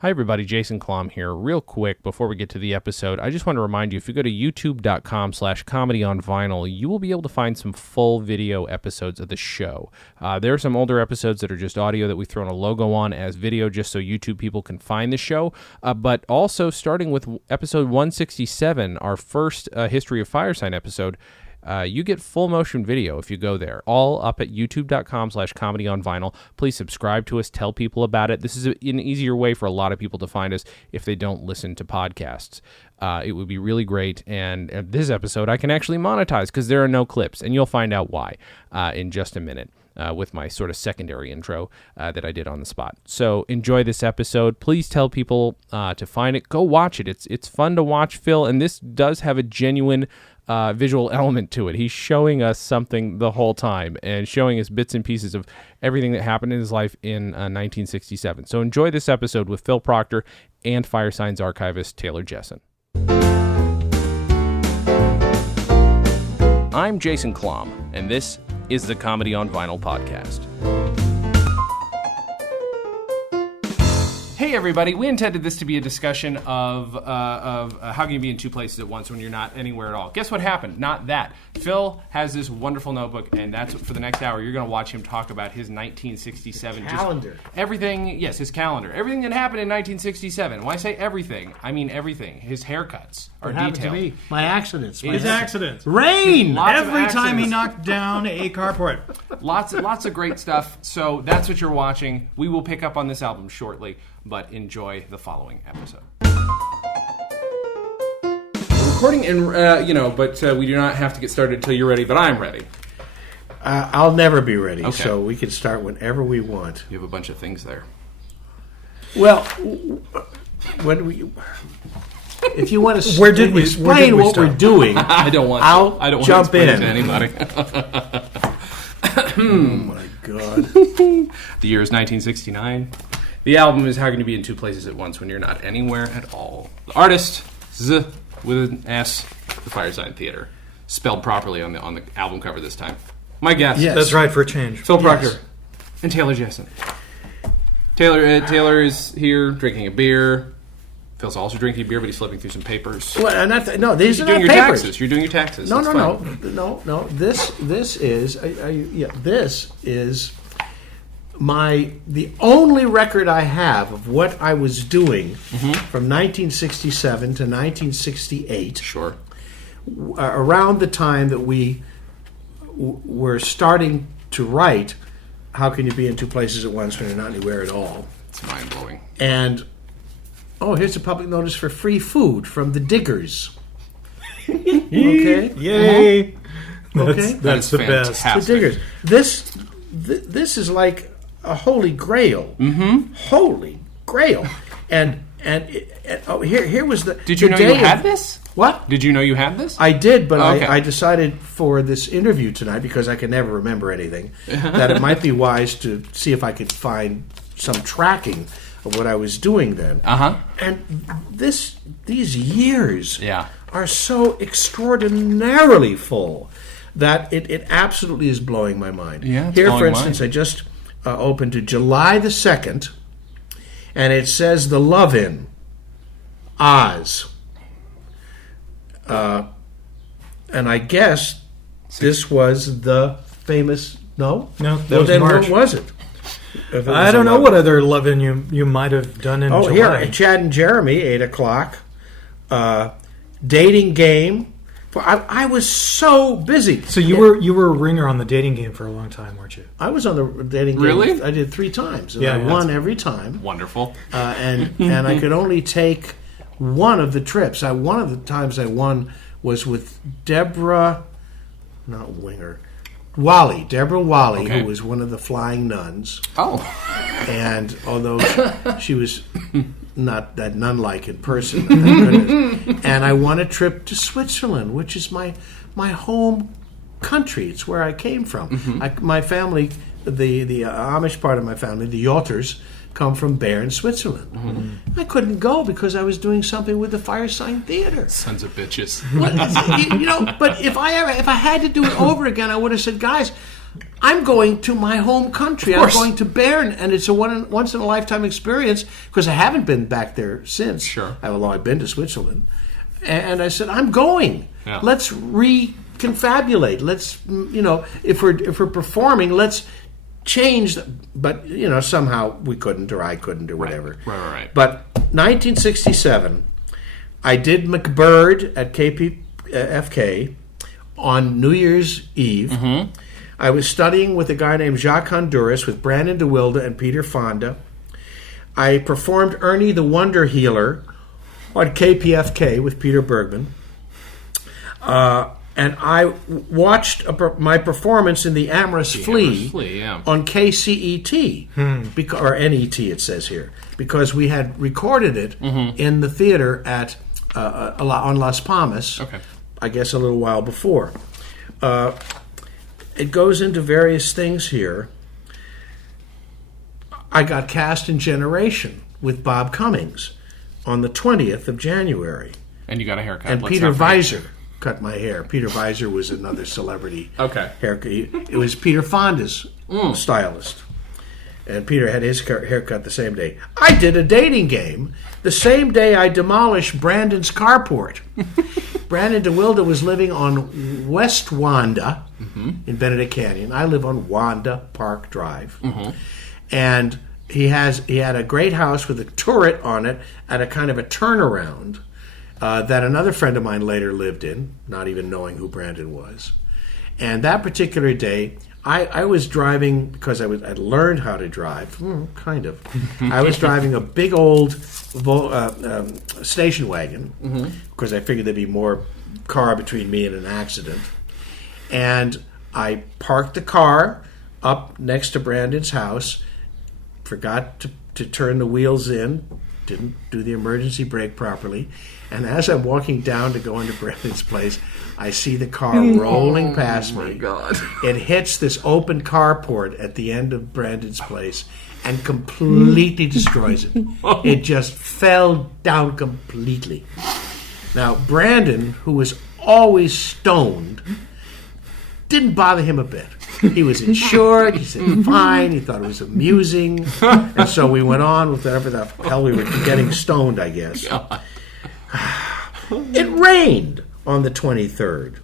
Hi everybody, Jason Klamm here. Real quick, before we get to the episode, I just want to remind you, if you go to youtube.com/comedyonvinyl, you will be able to find some full video episodes of the show. There are some older episodes that are just audio that we've thrown a logo on as video just so YouTube people can find the show. But also, starting with episode 167, our first History of Firesign episode, you get full motion video if you go there, all up at youtube.com/comedyonvinyl. Please subscribe to us, tell people about it. This is an easier way for a lot of people to find us if they don't listen to podcasts. It would be really great. And this episode I can actually monetize because there are no clips, and you'll find out why in just a minute. With my sort of secondary intro that I did on the spot. So enjoy this episode. Please tell people to find it. Go watch it. It's fun to watch Phil, and this does have a genuine visual element to it. He's showing us something the whole time and showing us bits and pieces of everything that happened in his life in 1967. So enjoy this episode with Phil Proctor and Firesign's archivist Taylor Jessen. I'm Jason Klamm, and this is the Comedy on Vinyl podcast. Hey everybody, we intended this to be a discussion of how can you be in two places at once when you're not anywhere at all. Guess what happened? Not that. Phil has this wonderful notebook, and that's for the next hour. You're going to watch him talk about his 1967 calendar. Everything, yes, his calendar. Everything that happened in 1967. When I say everything, I mean everything. His haircuts are detailed. To me? My accidents. His accidents. Rain! Every time he knocked down a carport. Lots of great stuff. So that's what you're watching. We will pick up on this album shortly, but enjoy the following episode. We're recording, and but we do not have to get started until you're ready. But I'm ready. I'll never be ready, okay. So we can start whenever we want. You have a bunch of things there. Well, if you want to explain what we're doing, I don't want. I don't jump want to in to anybody. Oh my God! The year is 1969. The album is How Can You Be in Two Places at Once When You're Not Anywhere at All. The artist, Z with an S, the Firesign Theater. Spelled properly on the album cover this time. My guess. Yes. That's right, for a change. Phil Proctor and Taylor Jessen. Taylor is here drinking a beer. Phil's also drinking a beer, but he's flipping through some papers. Well, no, these are not your papers. Taxes. You're doing your taxes. No. This is the only record I have of what I was doing from 1967 to 1968. Sure. Around the time that we were starting to write How Can You Be in Two Places at Once When You're Not Anywhere at All? It's mind-blowing. And, here's a public notice for free food from the Diggers. Okay? Yay! Okay? That's the best. The Diggers. This is like a holy grail. Mm-hmm. Holy grail. And here was the... Did you know you had this? What? Did you know you had this? I did, but okay. I decided for this interview tonight, because I can never remember anything, that it might be wise to see if I could find some tracking of what I was doing then. Uh-huh. And these years yeah. are so extraordinarily full that it absolutely is blowing my mind. Yeah, here, for instance, I just opened to July the 2nd, and it says The Love-In, Oz. And I guess this was the famous... No, that was March. What was it? I don't know what other Love-In you might have done in July. Here, Chad and Jeremy, 8 o'clock. Dating Game. I was so busy. So you were a ringer on the dating game for a long time, weren't you? I was on the dating game. Really? I did 3 times. And yeah, I won every time. Wonderful. And I could only take one of the trips. One of the times I won was with Deborah Wally, okay. who was one of the flying nuns. Oh. And although she was not that nun-like in person, thank goodness. And I won a trip to Switzerland, which is my home country. It's where I came from. Mm-hmm. My family, the Amish part of my family, the Yalters, come from Bern, Switzerland. Mm-hmm. I couldn't go because I was doing something with the Firesign Theater. Sons of bitches. But if I had to do it over again, I would have said, guys, I'm going to my home country. Of I'm course. going to Bern, and it's a once in a lifetime experience because I haven't been back there since. Sure. Although I've been to Switzerland, and I said I'm going. Yeah. Let's reconfabulate. Let's if we're performing, let's change. But somehow we couldn't, or I couldn't, or whatever. Right. But 1967, I did McBird at KPFK on New Year's Eve. Mm-hmm. I was studying with a guy named Jacques Honduras with Brandon DeWilde and Peter Fonda. I performed Ernie the Wonder Healer on KPFK with Peter Bergman. And I watched my performance in The Amorous Flea yeah. on KCET, or NET it says here, because we had recorded it in the theater at on Las Palmas, Okay. I guess a little while before. It goes into various things here. I got cast in Generation with Bob Cummings on the 20th of January. And you got a haircut. And Let's Peter not forget. Visor cut my hair. Peter Visor was another celebrity Okay. haircut. It was Peter Fonda's stylist. And Peter had his haircut the same day. I did a dating game the same day I demolished Brandon's carport. Brandon DeWilde was living on West Wanda in Benedict Canyon. I live on Wanda Park Drive. And he had a great house with a turret on it and a kind of a turnaround that another friend of mine later lived in, not even knowing who Brandon was. And that particular day, I was driving because I'd learned how to drive, kind of. I was driving a big old station wagon because I figured there'd be more car between me and an accident. And I parked the car up next to Brandon's house, forgot to turn the wheels in, didn't do the emergency brake properly. And as I'm walking down to go into Brandon's place, I see the car rolling past me. God. It hits this open carport at the end of Brandon's place and completely destroys it. It just fell down completely. Now, Brandon, who was always stoned, didn't bother him a bit. He was insured. He said, fine. He thought it was amusing. And so we went on with whatever the hell we were getting stoned, I guess. It rained on the 23rd.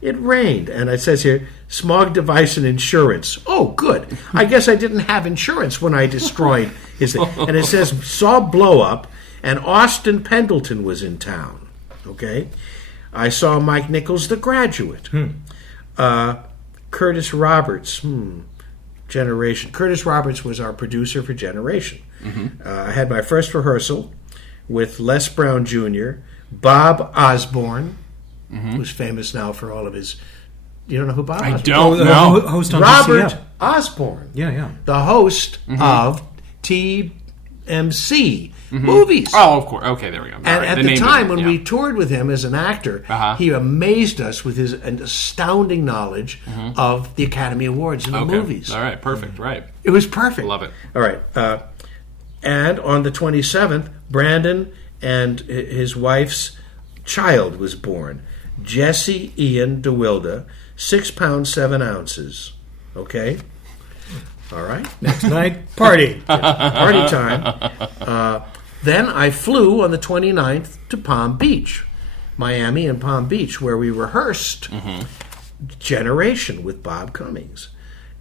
It rained. And it says here, smog device and insurance. Oh, good. I guess I didn't have insurance when I destroyed his thing. And it says, saw blow up, and Austin Pendleton was in town. Okay? I saw Mike Nichols, The Graduate. Curtis Roberts, Generation. Curtis Roberts was our producer for Generation. I had my first rehearsal with Les Brown Jr., Bob Osborne, who's famous now for all of his... You don't know who Bob Osborne is? I don't know. Host on Robert DCF. Osborne. Yeah. The host of TMC movies. Oh, of course. Okay, there we go. And at the time when we toured with him as an actor, Uh-huh. he amazed us with his astounding knowledge of the Academy Awards and the movies. All right, perfect. Right. It was perfect. Love it. All right. And on the 27th, Brandon and his wife's child was born. Jesse Ian DeWilde, 6 pounds 7 ounces. Okay? All right. Next night, party. Party time. Then I flew on the 29th to Palm Beach, Miami and Palm Beach, where we rehearsed Generation with Bob Cummings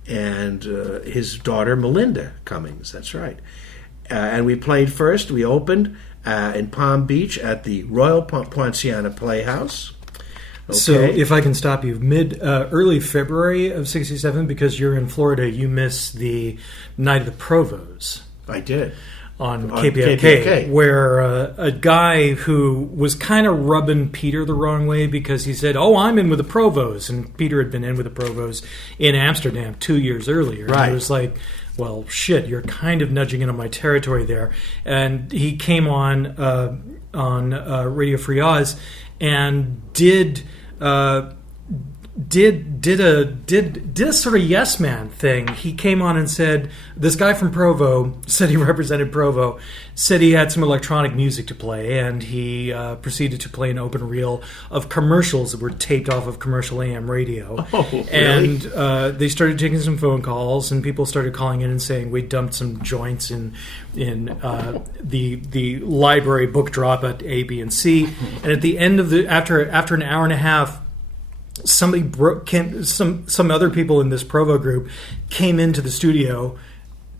and his daughter Melinda Cummings. That's right. And we played first. We opened in Palm Beach at the Royal Poinciana Playhouse. Okay. So, if I can stop you, early February of '67, because you're in Florida, you missed the Night of the Provos I did. on On KPFK, KPFK. where a guy who was kind of rubbing Peter the wrong way because he said, "Oh, I'm in with the Provos," and Peter had been in with the Provos in Amsterdam 2 years earlier. Right. And he was like, well, shit, you're kind of nudging into my territory there. And he came on Radio Free Oz and did did a sort of yes man thing. He came on and said, this guy from Provo said he represented Provo, said he had some electronic music to play, and he proceeded to play an open reel of commercials that were taped off of commercial AM radio. Oh, really? And they started taking some phone calls, and people started calling in and saying we dumped some joints in the library book drop at A, B, and C. And at the end of after an hour and a half, some other people in this Provo group came into the studio,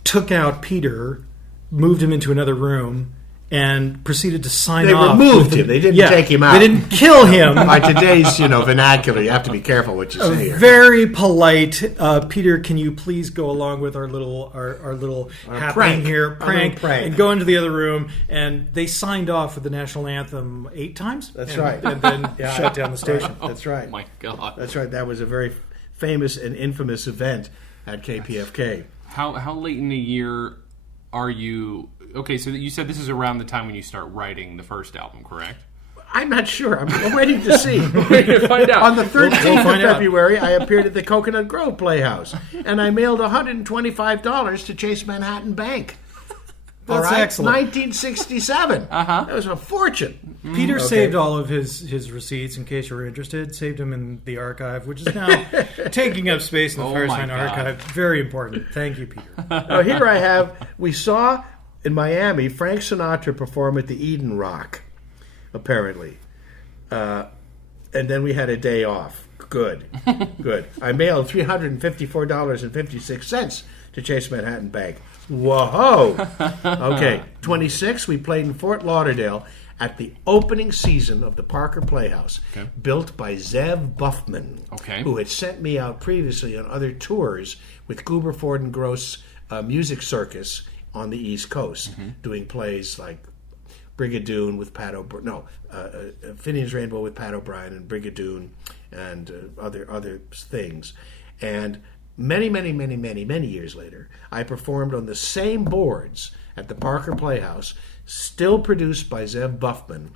took out Peter, moved him into another room, and proceeded to sign off. They removed him. They didn't take him out. They didn't kill him. By today's vernacular, you have to be careful what you say here. Very polite. Peter, can you please go along with our little happening here prank and go into the other room? And they signed off with the national anthem 8 times. That's right. And then shut down the station. That's right. Oh my God. That's right. That was a very famous and infamous event at KPFK. How late in the year are you? Okay, so you said this is around the time when you start writing the first album, correct? I'm not sure. I'm waiting to see. We're going to find out. On the 13th of February, I appeared at the Coconut Grove Playhouse, and I mailed $125 to Chase Manhattan Bank. That's excellent. 1967. That was a fortune. Peter saved all of his receipts, in case you were interested. Saved them in the archive, which is now taking up space in the Firesign archive. Very important. Thank you, Peter. Now, here we saw in Miami Frank Sinatra perform at the Eden Rock, apparently. And then we had a day off. Good. I mailed $354.56 to Chase Manhattan Bank. Whoa! Okay, 26, we played in Fort Lauderdale at the opening season of the Parker Playhouse, built by Zev Buffman, who had sent me out previously on other tours with Goober, Ford, and Gross Music Circus on the East Coast, doing plays like Brigadoon with Pat O'Brien, Finian's Rainbow with Pat O'Brien and Brigadoon and other things. And many years later, I performed on the same boards at the Parker Playhouse, still produced by Zev Buffman,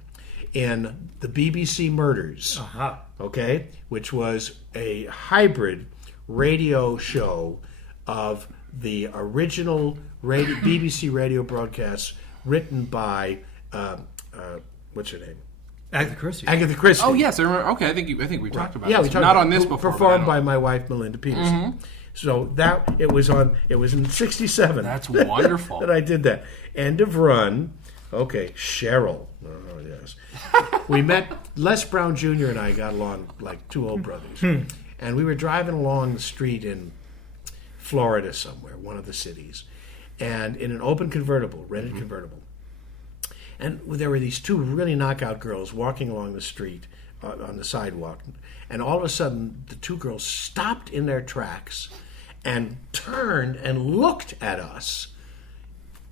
in the BBC Murders, which was a hybrid radio show of the original BBC radio broadcasts written by what's her name? Agatha Christie. Oh yes, I remember. Okay, I think we talked about. Yeah, this. we talked not about on this before. Performed by my wife Melinda Peterson. So it was in '67. That's wonderful. that I did that. End of run. Okay, Cheryl. Oh yes. We met. Les Brown Jr. and I got along like two old brothers, and we were driving along the street in Florida somewhere, one of the cities, and in an open convertible, rented convertible. And there were these two really knockout girls walking along the street on the sidewalk. And all of a sudden, the two girls stopped in their tracks and turned and looked at us.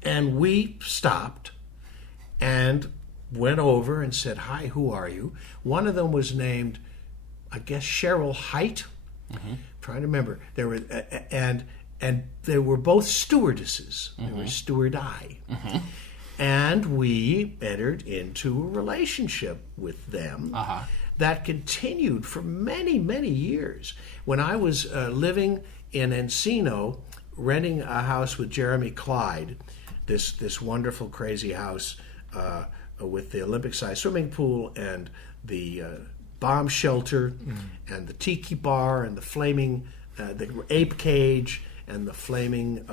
And we stopped and went over and said, "Hi, who are you?" One of them was named, I guess, Cheryl Height. Trying to remember. There were and they were both stewardesses. They were steward-I. And we entered into a relationship with them that continued for many years. When I was living in Encino, renting a house with Jeremy Clyde, this wonderful, crazy house with the Olympic-sized swimming pool and the bomb shelter and the tiki bar and the flaming, the ape cage and the flaming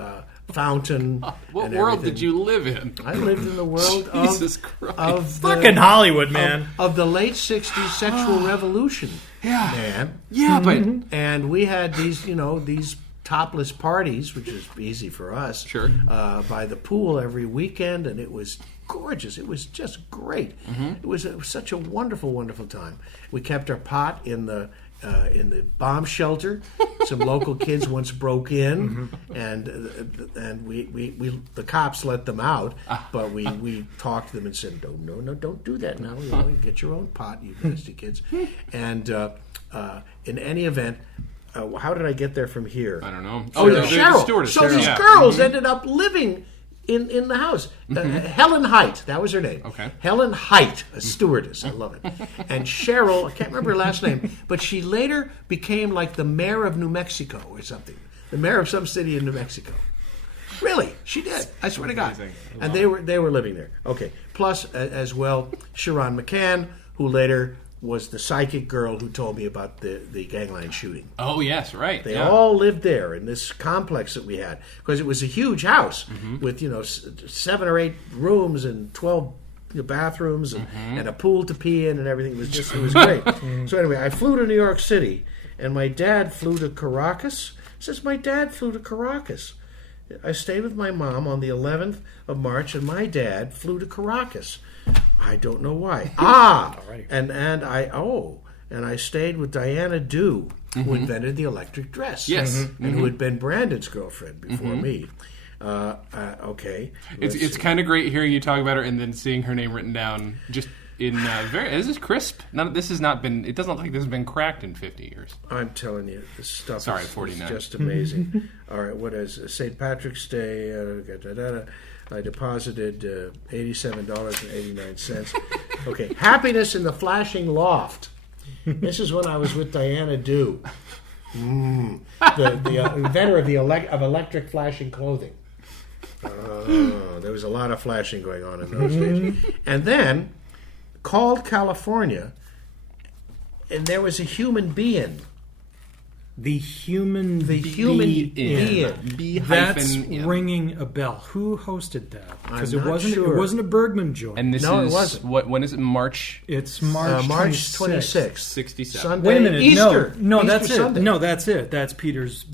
fountain. What world did you live in? I lived in the world Jesus Christ. of fucking Hollywood, man. Of the late '60s sexual revolution, man. Yeah, but and we had these topless parties, which is easy for us. Sure. By the pool every weekend, and it was gorgeous. It was just great. It was such a wonderful time. We kept our pot in the bomb shelter. Some local kids once broke in, and we the cops let them out, but we talked to them and said, no, don't do that now. You get your own pot, you nasty kids. And in any event, how did I get there from here? I don't know. Cheryl. So these girls ended up living in the house. Helen Height, that was her name. Okay. Helen Height, a stewardess. I love it. And Cheryl, I can't remember her last name, but she later became like the mayor of New Mexico or something. The mayor of some city in New Mexico. Really, she did. I swear to God. And they were living there. Okay. Plus, as well, Sharon McCann, who later was the psychic girl who told me about the gangland shooting. Oh, yes, right. They all lived there in this complex that we had because it was a huge house with 7 or 8 rooms and 12 bathrooms and a pool to pee in and everything. It was great. So anyway, I flew to New York City, and my dad flew to Caracas. Says my dad flew to Caracas. I stayed with my mom on the 11th of March, and my dad flew to Caracas. I don't know why. Right. And I stayed with Diana Dew, who invented the electric dress. Yes. And who had been Brandon's girlfriend before me. Okay. It's kind of great hearing you talk about her and then seeing her name written down just in this is crisp. This has not been. It doesn't look like this has been cracked in 50 years. I'm telling you, this stuff Sorry, is 49. just amazing. All right, what is St. Patrick's Day? I deposited $87.89. Okay, Happiness in the Flashing Loft. This is when I was with Diana Dew, the inventor of electric flashing clothing. There was a lot of flashing going on in those days. And then called California, and there was a human being. The human being. That's -in. ringing a bell. Who hosted that? Because I'm not sure. It wasn't a Bergman joint. And this No, it is wasn't. when is it? March It's March March 26th. 67. Sunday. Wait a minute. Easter. No, Easter that's Sunday. it. No, that's it. That's Peter's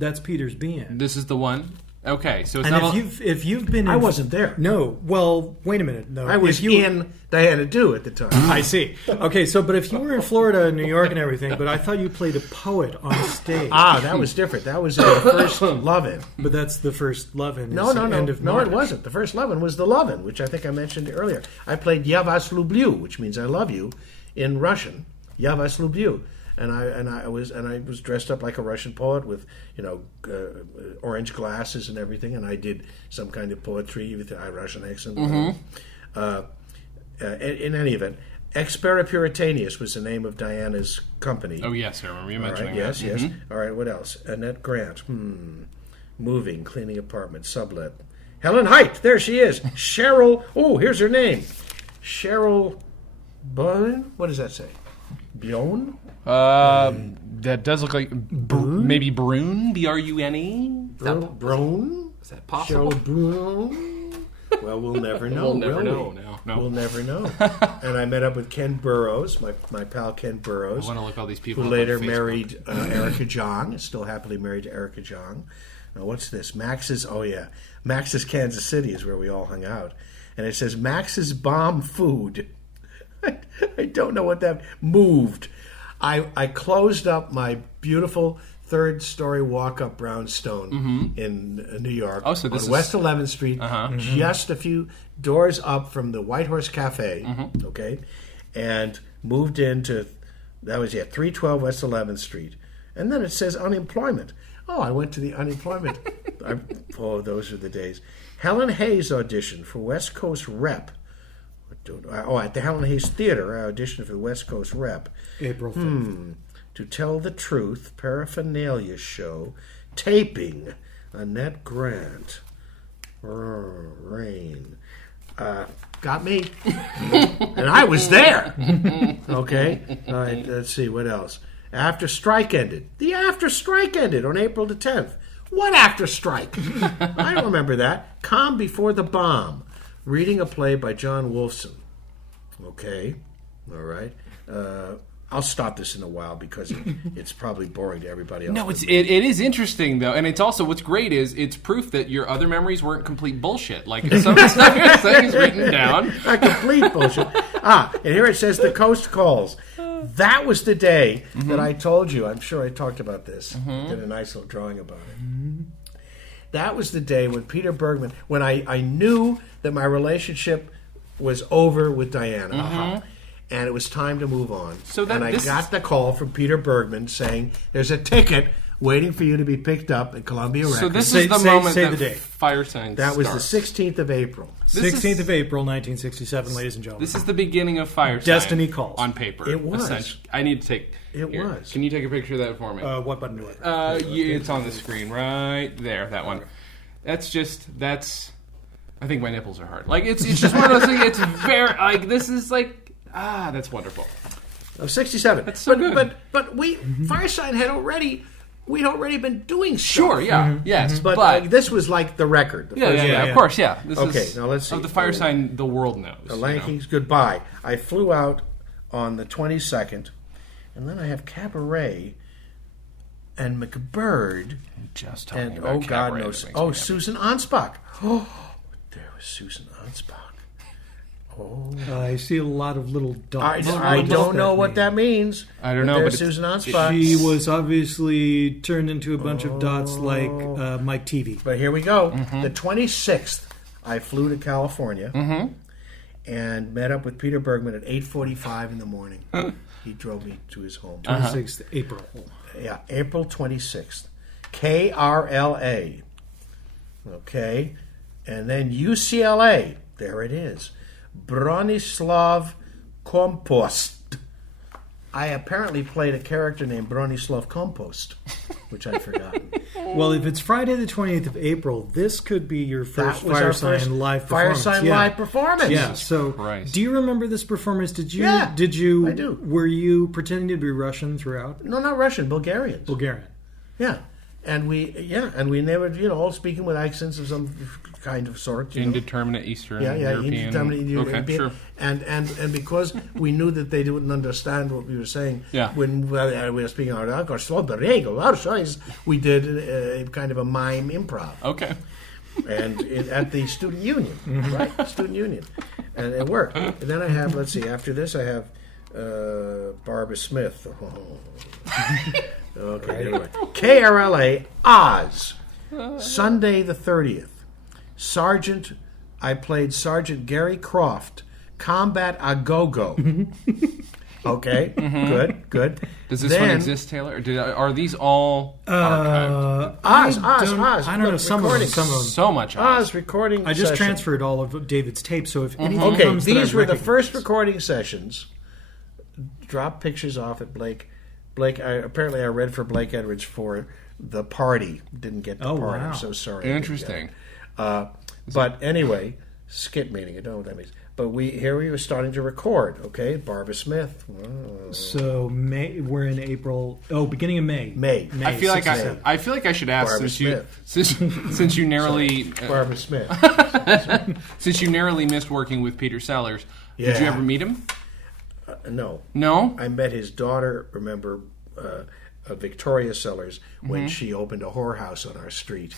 being. This is the one. Okay, so it's And not. if you've been, I wasn't there. No. Well, wait a minute. No, I was if you, in Diana Dew at the time. I see. Okay, so but if you were in Florida and New York and everything, but I thought you played a poet on stage. That was different. That was the first Lovin'. But that's the first Lovin'. No, End of no, March. it wasn't. The first Lovin' was the Lovin', which I think I mentioned earlier. I played Ya vas lublю, which means I love you, in Russian. Ya vas lublю. And I was dressed up like a Russian poet with orange glasses and everything, and I did some kind of poetry with a Russian accent. In any event, Expera Puritanius was the name of Diana's company. Oh yes, I remember you All mentioning right, that. yes. All right, what else? Annette Grant. Moving, cleaning apartment, sublet. Helen Height, there she is. Cheryl. Oh, here's her name. Cheryl. What does that say? Bjorn? That does look like maybe Brune, Brune. Brune? Is that possible? Cheryl Brune? Well, we'll never know. We'll never will know. we? No. We'll never know. And I met up with Ken Burrows, my pal Ken Burrows. I want to look all these people who up on later Facebook. married Erica Jong, is still happily married to Erica Jong. Now, what's this? Max's Kansas City is where we all hung out. And it says Max's Bomb Food. I don't know what that moved. I closed up my beautiful third-story walk-up brownstone in New York Oh, so this on is- West 11th Street, just a few doors up from the White Horse Cafe, okay, and moved into, 312 West 11th Street. And then it says unemployment. Oh, I went to the unemployment. Those are the days. Helen Hayes auditioned for West Coast Rep. At the Helen Hayes Theater, I auditioned for the West Coast Rep. April 5th. To Tell the Truth, Paraphernalia Show, taping, Annette Grant, Rain. Got me. And I was there. Okay. All right, let's see, what else? After Strike ended. The After Strike ended on April the 10th. What After Strike? I don't remember that. Calm Before the Bomb. Reading a play by John Wolfson. Okay. All right. I'll stop this in a while because it's probably boring to everybody else. No, it is interesting though, and it's also what's great is it's proof that your other memories weren't complete bullshit. Like some of the stuff you're saying is written down. A complete bullshit. And here it says The Coast Calls. That was the day that I told you. I'm sure I talked about this. Did a nice little drawing about it. That was the day when Peter Bergman, when I knew that my relationship was over with Diana. And it was time to move on. So and I got the call from Peter Bergman saying, there's a ticket waiting for you to be picked up at Columbia Records. So this is the moment say that the date. Firesign That was starts. the 16th of April. 16th of April, 1967, ladies and gentlemen. This is the beginning of Firesign. Destiny calls. On paper. It was. I need to take... It here, was. Can you take a picture of that for me? What button do I? It's on the screen right there, that one. That's... I think my nipples are hard. Like, it's just one of those things, it's very... Like, this is like... that's wonderful. Of 67. That's so good. But Firesign we'd already been doing stuff. Sure, yeah, yes. But like, this was like the record. The first record. Of course, yeah. This Okay, is now let's see. of the Firesign the world knows. The Lankies, goodbye. I flew out on the 22nd, and then I have Cabaret and McBird. Just talking And, about oh, God Cabaret, knows. that makes Oh, me Susan Anspach. Oh, there was Susan Anspach. Oh. I see a lot of little dots. I don't know what that means. I don't know, There's but Susan Anspach. She was obviously turned into a bunch of dots like Mike TV. But here we go. Mm-hmm. The 26th, I flew to California and met up with Peter Bergman at 8:45 in the morning. He drove me to his home. 26th April. Yeah, April 26th. KRLA. Okay. And then UCLA. There it is. Bronislav Kompost. I apparently played a character named Bronislav Kompost, which I'd forgotten. Well, if it's Friday the 28th of April, this could be your first That was our Firesign first live performance. Firesign live performance. Yeah. So, Christ. do you remember this performance? Did you? Yeah, Did you? I do. Were you pretending to be Russian throughout? No, not Russian, Bulgarians. Bulgarian. Yeah. And we never, all speaking with accents of some kind of sort. Indeterminate Eastern European. European. Okay, sure. And because we knew that they didn't understand what we were saying, Yeah. when we were speaking our we did a kind of a mime improv. Okay. And at the student union, right? Student union. And it worked. And then I have, let's see, after this I have Barbara Smith. Okay, anyway. KRLA, Oz. Sunday the 30th. I played Sergeant Gary Croft, Combat a Go-Go. Okay, good. Does this one exist, Taylor? Are these all archived? Oz. I don't know some of them. So much Oz recording I just session. transferred all of David's tapes, so if anything Okay, comes that these I were the recognize- first recording sessions. Drop pictures off at Blake. Apparently I read for Blake Edwards for The Party. Didn't get the Oh, part. wow. I'm so sorry. I didn't get Interesting. it. But anyway, skip meeting. I don't know what that means. But we were starting to record. Okay, Barbara Smith. So we're in April. Oh, beginning of May. May. I feel like 6th. I feel like I should ask Barbara since you narrowly Barbara Smith. since you narrowly missed working with Peter Sellers. Did Yeah. you ever meet him? No. No. I met his daughter, remember, Victoria Sellers, when she opened a whorehouse on our street.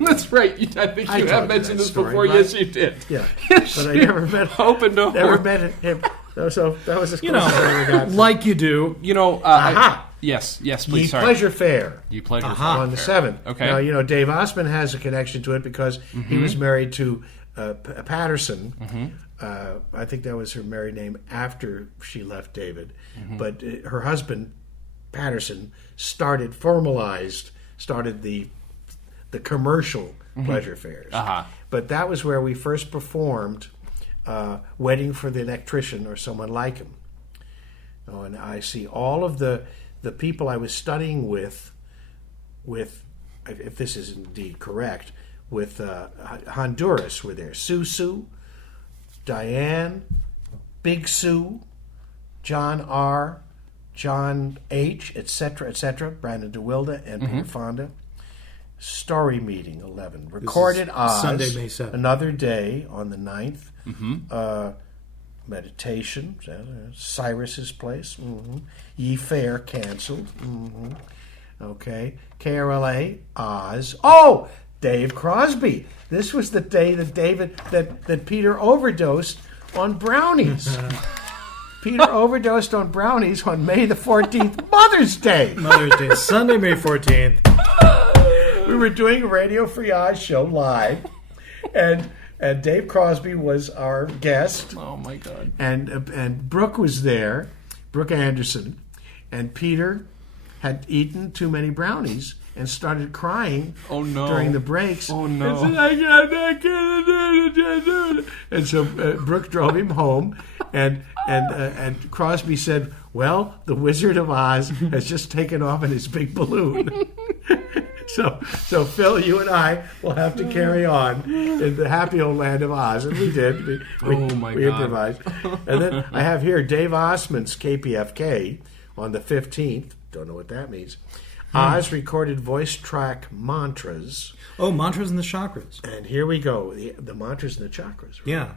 That's right. I think I you told have you mentioned that this story, before. right? Yes, you did. Yeah. Yes, But I you never met opened a Never whore. met him. So that was as You close as I ever know, got. like you do. You know. Aha! Yes, Ye please. Sorry. Pleasure Fair. You pleasure. On the 7th. Okay. Now, Dave Osmond has a connection to it because he was married to Patterson. I think that was her married name after she left David. But her husband, Patterson, started the commercial pleasure fairs. But that was where we first performed Waiting for the Electrician or Someone Like Him. Oh, and I see all of the people I was studying with, if this is indeed correct, with Honduras were there. Sue, Diane, Big Sue, John R., John H., etc., Brandon DeWilde, and Peter Fonda. Story Meeting 11. Recorded Oz. Sunday, May 7th. Another Day on the 9th. Meditation. Cyrus's Place. Ye Fair canceled. Okay. KRLA, Oz. Oh! Dave Crosby. This was the day that that Peter overdosed on brownies. Peter overdosed on brownies on May the 14th, Mother's Day. Mother's Day, Sunday, May 14th. We were doing a Radio Free Oz show live, and Dave Crosby was our guest. Oh my God. And Brooke was there, Brooke Anderson, and Peter had eaten too many brownies and started crying Oh, no. during the breaks. Oh, no. And said, I can't do it. And so Brooke drove him home, and Crosby said, well, the Wizard of Oz has just taken off in his big balloon. So Phil, you and I will have to carry on in the happy old land of Oz, and we did. We improvised. And then I have here Dave Osmond's KPFK on the 15th. Don't know what that means. Oz recorded voice track mantras. Oh, mantras and the chakras. And here we go. The mantras and the chakras. Right? Yeah.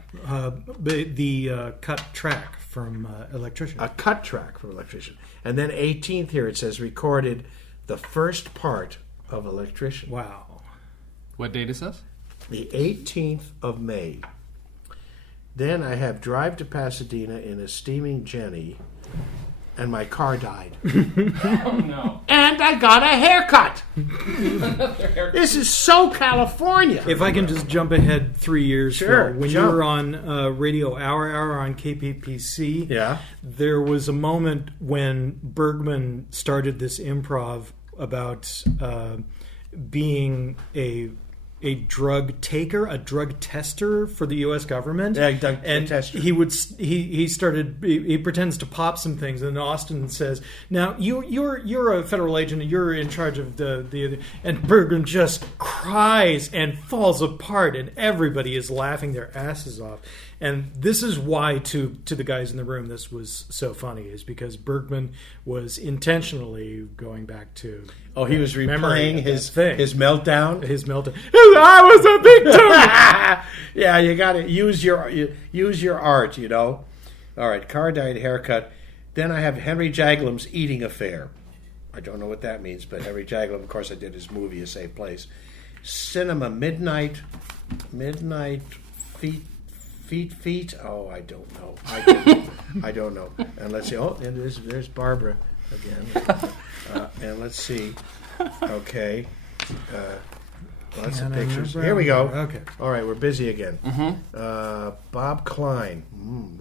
The cut track from Electrician. A cut track from Electrician. And then 18th here it says recorded the first part of Electrician. Wow. What date is this? The 18th of May. Then I have drive to Pasadena in a steaming Jenny, and my car died. Oh, no. And I got a haircut. This is so California. If I can just jump ahead 3 years, Sure, Phil, when jump. you were on Radio Hour on KPPC, Yeah. there was a moment when Bergman started this improv about being a drug taker, a drug tester for the U.S. government. Yeah, drug and tester. he pretends to pop some things, and Austin says, "Now you're a federal agent, and you're in charge of the," and Bergman just cries and falls apart, and everybody is laughing their asses off. And this is why, to the guys in the room, this was so funny, is because Bergman was intentionally going back to. Oh, he was memory replaying of his that thing. his meltdown. His meltdown. I was a victim. Yeah, you got to use your art, you know. All right, car died, haircut. Then I have Henry Jaglam's Eating Affair. I don't know what that means, but Henry Jaglam, of course, I did his movie A Safe Place. Cinema Midnight Feet. Oh, I don't know. I don't know. And let's see. Oh, and there's Barbara again. And let's see. Okay. Lots of pictures. Here we go. Okay. All right, we're busy again. Bob Klein.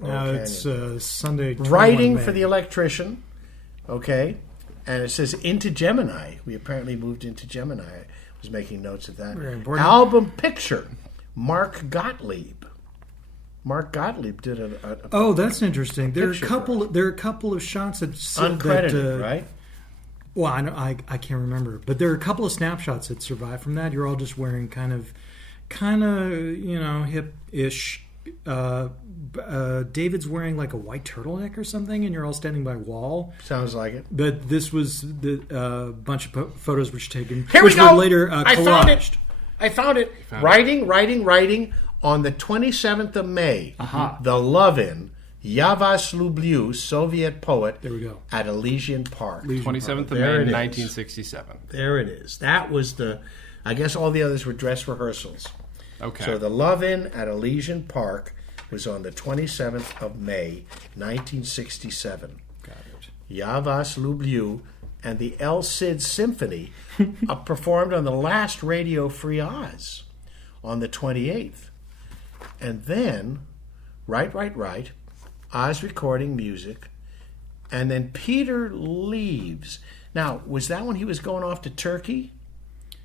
Now it's Sunday. 21 Writing May. for the Electrician. Okay. And it says into Gemini. We apparently moved into Gemini. I was making notes of that. Very important. Album picture. Mark Gottlieb. Mark Gottlieb did a Oh, that's interesting. There are a picture couple. There are a couple of shots that uncredited, right? Well, I can't remember, but there are a couple of snapshots that survive from that. You're all just wearing kind of hip-ish. David's wearing like a white turtleneck or something, and you're all standing by a wall. Sounds like it. But this was the bunch of photos which were taken, Here which we go. were later collaged. I found it. Writing on the 27th of May. The Lovin'. Yavas Lubliu, Soviet poet. There we go. At Elysian Park. 27th of There May, it is. 1967. There it is. That was I guess all the others were dress rehearsals. Okay. So the Love-In at Elysian Park was on the 27th of May, 1967. Got it. Yavas Lubliu and the El Cid Symphony performed on the last Radio Free Oz on the 28th. And then, right, Oz recording music, and then Peter leaves. Now, was that when he was going off to Turkey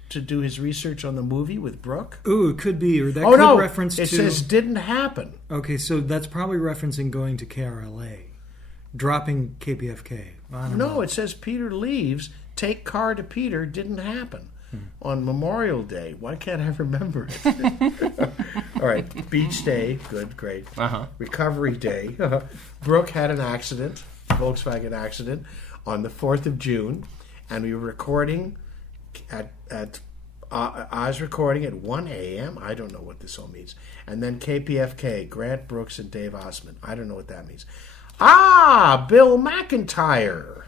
to do his research on the movie with Brooke? Ooh, it could be, or that Oh, could no, reference it to. says didn't happen. Okay, so that's probably referencing going to KRLA, dropping KPFK. I don't know. No, it says Peter leaves, take car to Peter, didn't happen. On Memorial Day. Why can't I remember it? All right. Beach Day. Good, great. Recovery Day. Brooke had an accident, Volkswagen accident, on the 4th of June, and we were recording at Oz recording at 1 a.m. I don't know what this all means. And then KPFK, Grant Brooks and Dave Osmond. I don't know what that means. Bill McIntyre.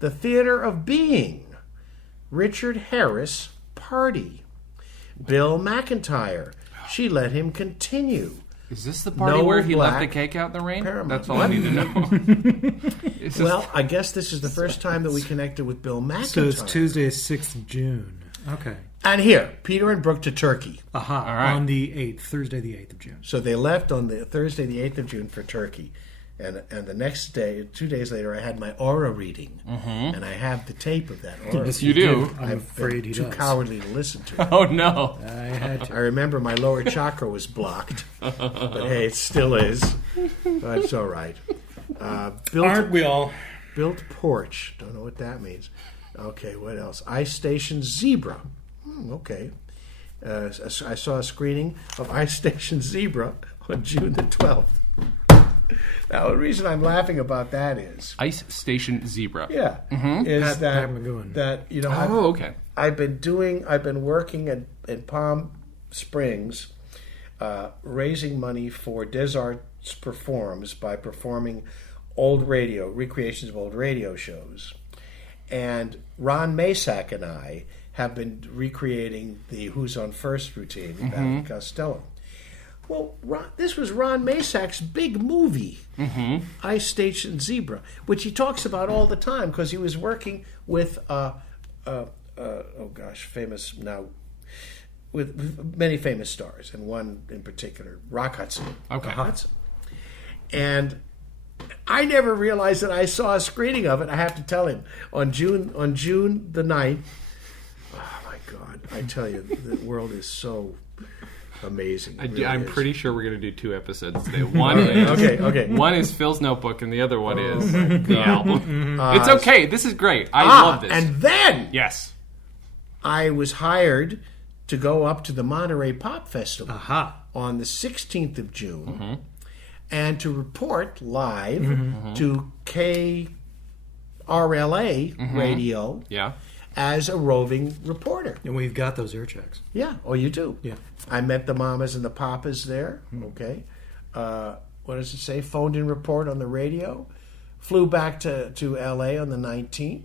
The Theater of Being. Richard Harris, Party. Bill McIntyre. She let him continue. Is this the party No where he left black the cake out in the rain? Paramount. That's all I need to know. Is this- Well, I guess this is the first time that we connected with Bill McIntyre. So it's Tuesday, 6th of June. Okay. And here, Peter and Brooke to Turkey. Aha. All right. On the 8th, Thursday, the 8th of June. So they left on the Thursday, the 8th of June for Turkey. And the next day, 2 days later, I had my aura reading, and I have the tape of that aura. Yes, You do? I'm afraid he too does. cowardly to listen to it. Oh no! I had to. I remember my lower chakra was blocked, but hey, it still is. That's all right. Aren't we all? Built porch. Don't know what that means. Okay, what else? Ice Station Zebra. Okay. I saw a screening of Ice Station Zebra on June the 12th. Now, the reason I'm laughing about that is... Ice Station Zebra. Yeah. Is Pat McGowan. that, you know... Okay. I've been working in Palm Springs, raising money for Des Arts Performs by performing recreations of old radio shows. And Ron Masak and I have been recreating the Who's on First routine with Abbott Costello. Well, this was Ron Masak's big movie, Ice Station Zebra, which he talks about all the time because he was working with, famous now, with many famous stars, and one in particular, Rock Hudson. Okay. Hudson. And I never realized that I saw a screening of it. I have to tell him on June the 9th. Oh my God! I tell you, the world is so amazing. I'm pretty sure we're going to do 2 episodes today. One is okay. One is Phil's notebook, and the other one is the album. It's okay. This is great. I love this. And then Yes. I was hired to go up to the Monterey Pop Festival Aha. on the 16th of June and to report live to KRLA radio Yeah. as a roving reporter. And we've got those air checks. Yeah. Oh, you do? Yeah. I met the mamas and the papas there. Okay. What does it say? Phoned in report on the radio. Flew back to L.A. on the 19th.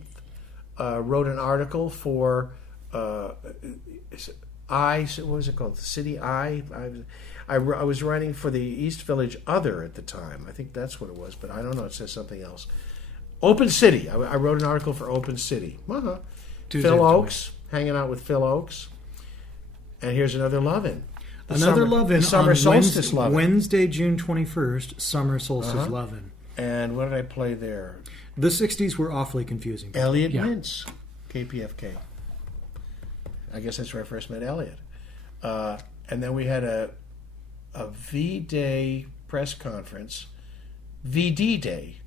Wrote an article for what was it called? The City Eye. I was writing for the East Village Other at the time. I think that's what it was, but I don't know. It says something else. Open City. I wrote an article for Open City. Tuesday Phil to Oakes, hanging out with Phil Oakes. And here's another love-in. Another love-in Summer on Solstice love-in. Wednesday, June 21st, Summer Solstice love-in. And what did I play there? The 60s were awfully confusing. Elliot Mintz, KPFK. I guess that's where I first met Elliot. And then we had a V-Day press conference. VD Day.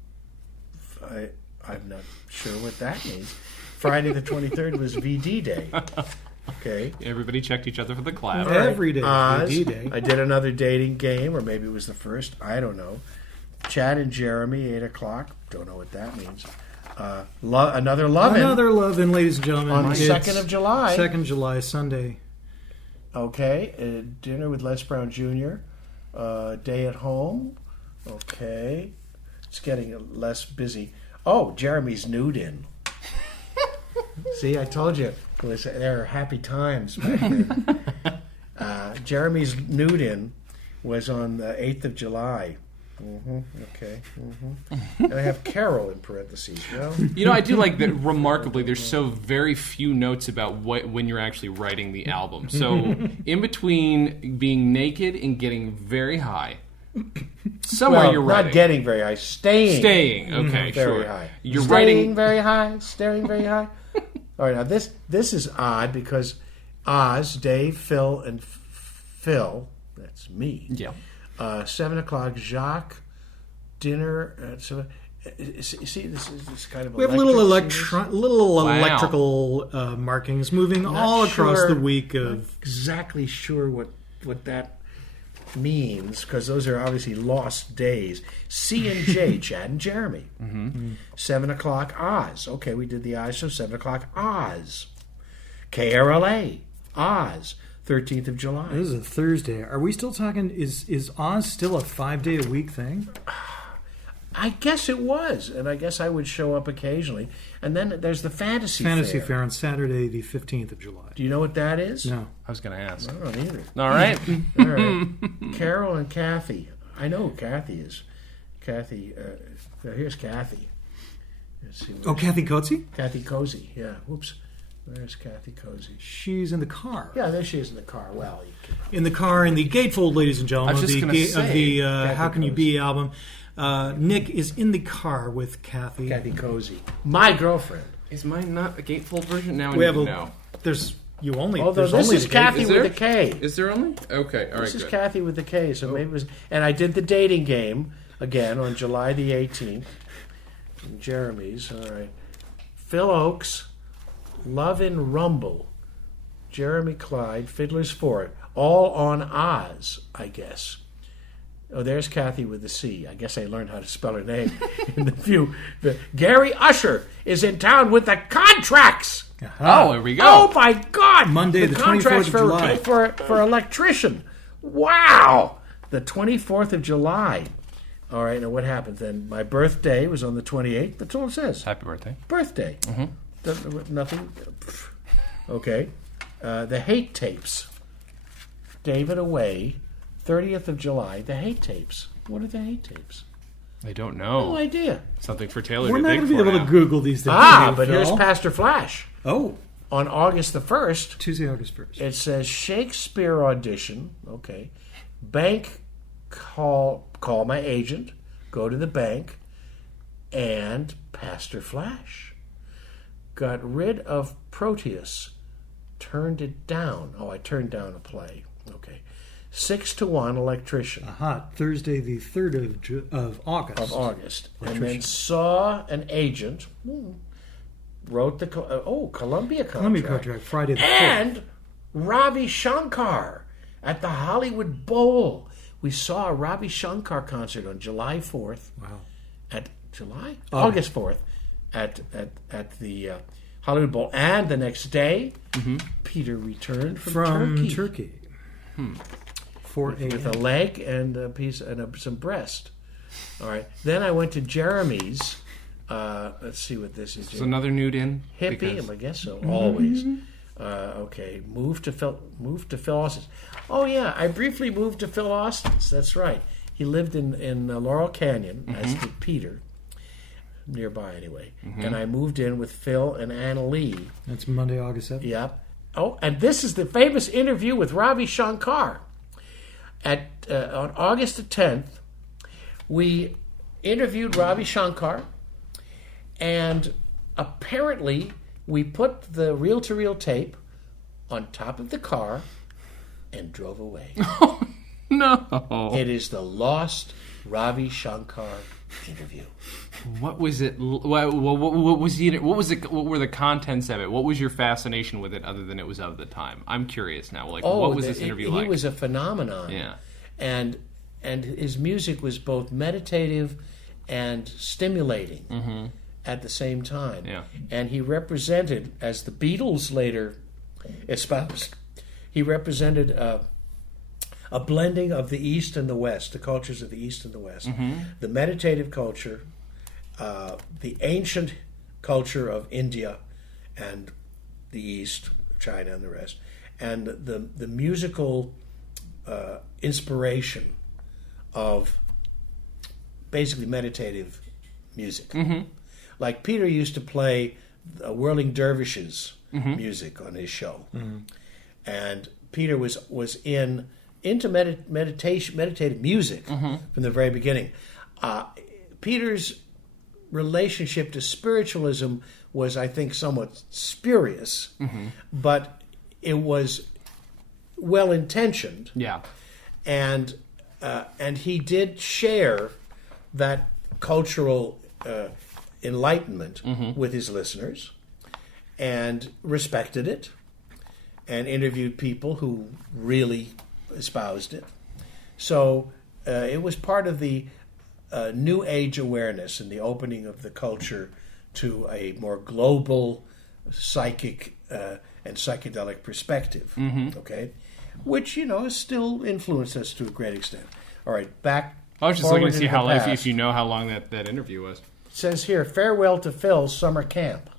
I'm not sure what that means. Friday the 23rd was VD Day. Okay. Everybody checked each other for the Klamm. Every day. Oz. VD Day. I did another dating game, or maybe it was the first. I don't know. Chad and Jeremy, 8 o'clock. Don't know what that means. Another love-in. Another love-in, ladies and gentlemen. On the It's 2nd of July. 2nd July, Sunday. Okay. Dinner with Les Brown Jr. Day at home. Okay. It's getting less busy. Oh, Jeremy's nude in. See, I told you. There are happy times back then. Jeremy's nude in was on the 8th of July. Okay. And I have Carol in parentheses. You know, I do like that. Remarkably, there's so very few notes about when you're actually writing the album. So, in between being naked and getting very high, somewhere you're writing. Not getting very high, staying. Staying. Okay, very sure. high. You're staying writing very high, staring very high. All right, now this is odd because Oz, Dave, Phil, and Phil, that's me. Yeah. 7 o'clock, Jacques, dinner. See, this is kind of. We have little electrical markings moving Not all across sure- the week of. Not exactly sure what that means because those are obviously lost days. C and J, Chad and Jeremy. 7 o'clock, Oz. Okay, we did the Oz show. 7 o'clock, Oz. KRLA, Oz. 13th of July. This is a Thursday. Are we still talking? Is Oz still a 5-day-a-week thing? I guess it was, and I guess I would show up occasionally. And then there's the Fantasy Fair on Saturday, the 15th of July. Do you know what that is? No. I was going to ask. I don't either. All right. All right. Carol and Kathy. I know who Kathy is. Kathy. Here's Kathy. Let's see. Oh, Kathy Coetzee? Kathy Cozy. Yeah. Whoops. There's Kathy Cozy. She's in the car. Yeah, there she is in the car. Well, In the car, in the gatefold, ladies and gentlemen, I was just of gonna say, the How Can You Cozy. Be album. Nick is in the car with Kathy. Kathy Cozy. My girlfriend. Is mine not a gatefold version? Now I We need have to a. know. There's you only. Although there's this only is the Kathy Is with there? a K. Is there only? Okay, all right, This is good. Kathy with the K. So maybe it was. And I did the dating game again on July the 18th. In Jeremy's. All right. Phil Oakes, Love in Rumble, Jeremy Clyde, Fiddler's Fort, all on Oz, I guess. Oh, there's Kathy with the C. I guess I learned how to spell her name in the few. Gary Usher is in town with the contracts. Oh, here we go. Oh my God! Monday, the 24th of July. for electrician. Wow, the 24th of July. All right, now what happens then? My birthday was on the 28th. That's all it says. Happy birthday. Birthday. Nothing. Okay. The Hate Tapes. David Away, 30th of July. The Hate Tapes. What are the Hate Tapes? I don't No know. idea. Something for Taylor We're to not dig going to be for able now. to Google these things. Ah, for you, but here's Phil. Pastor Flash. Oh, On August the 1st, Tuesday, August 1st. it says Shakespeare audition. Okay. Bank call my agent. Go to the bank. And Pastor Flash got rid of Proteus. Turned it down. Oh, I turned down a play. Okay. 6-1 electrician. Aha, Thursday, the 3rd of August. Of August, and then Electrician. saw an agent. Wrote the Columbia contract. Columbia contract, Friday the 5th. And Ravi Shankar at the Hollywood Bowl. We saw a Ravi Shankar concert on July 4th. Wow. At July? August 4th at the Hollywood Bowl. And the next day, Peter returned from Turkey. 4 with a a.m. leg and a piece and some breast. All right. Then I went to Jeremy's. Let's see what this is. Is another nude in? Hippie, Because- I guess so. Always. Okay. Moved to Phil Austin's. Oh yeah, I briefly moved to Phil Austin's. That's right. He lived in Laurel Canyon, as did Peter, nearby anyway. And I moved in with Phil and Anna Lee. That's Monday, August 7th. Yep. Oh, and this is the famous interview with Ravi Shankar. On August the 10th, we interviewed Ravi Shankar, and apparently we put the reel-to-reel tape on top of the car and drove away. No. It is the lost Ravi Shankar interview. What was it? What was the? What was it? What were the contents of it? What was your fascination with it, other than it was of the time? I'm curious now. Like, what was this interview like? He was a phenomenon. Yeah. And his music was both meditative and stimulating at the same time. Yeah. And he represented, as the Beatles later espoused, he represented a blending of the East and the West, the cultures of the East and the West. The meditative culture, the ancient culture of India and the East, China and the rest, and the musical inspiration of basically meditative music. Like Peter used to play Whirling Dervishes music on his show, and Peter was into meditative music from the very beginning. Peter's relationship to spiritualism was, I think, somewhat spurious, but it was well intentioned. Yeah. And he did share that cultural enlightenment with his listeners, and respected it, and interviewed people who really espoused it. So it was part of the New Age awareness and the opening of the culture to a more global psychic and psychedelic perspective. Okay, which has still influenced us to a great extent. All right, back. I was just looking to forward see into how the if past. you know how long that interview was. It says here, farewell to Phil's summer camp.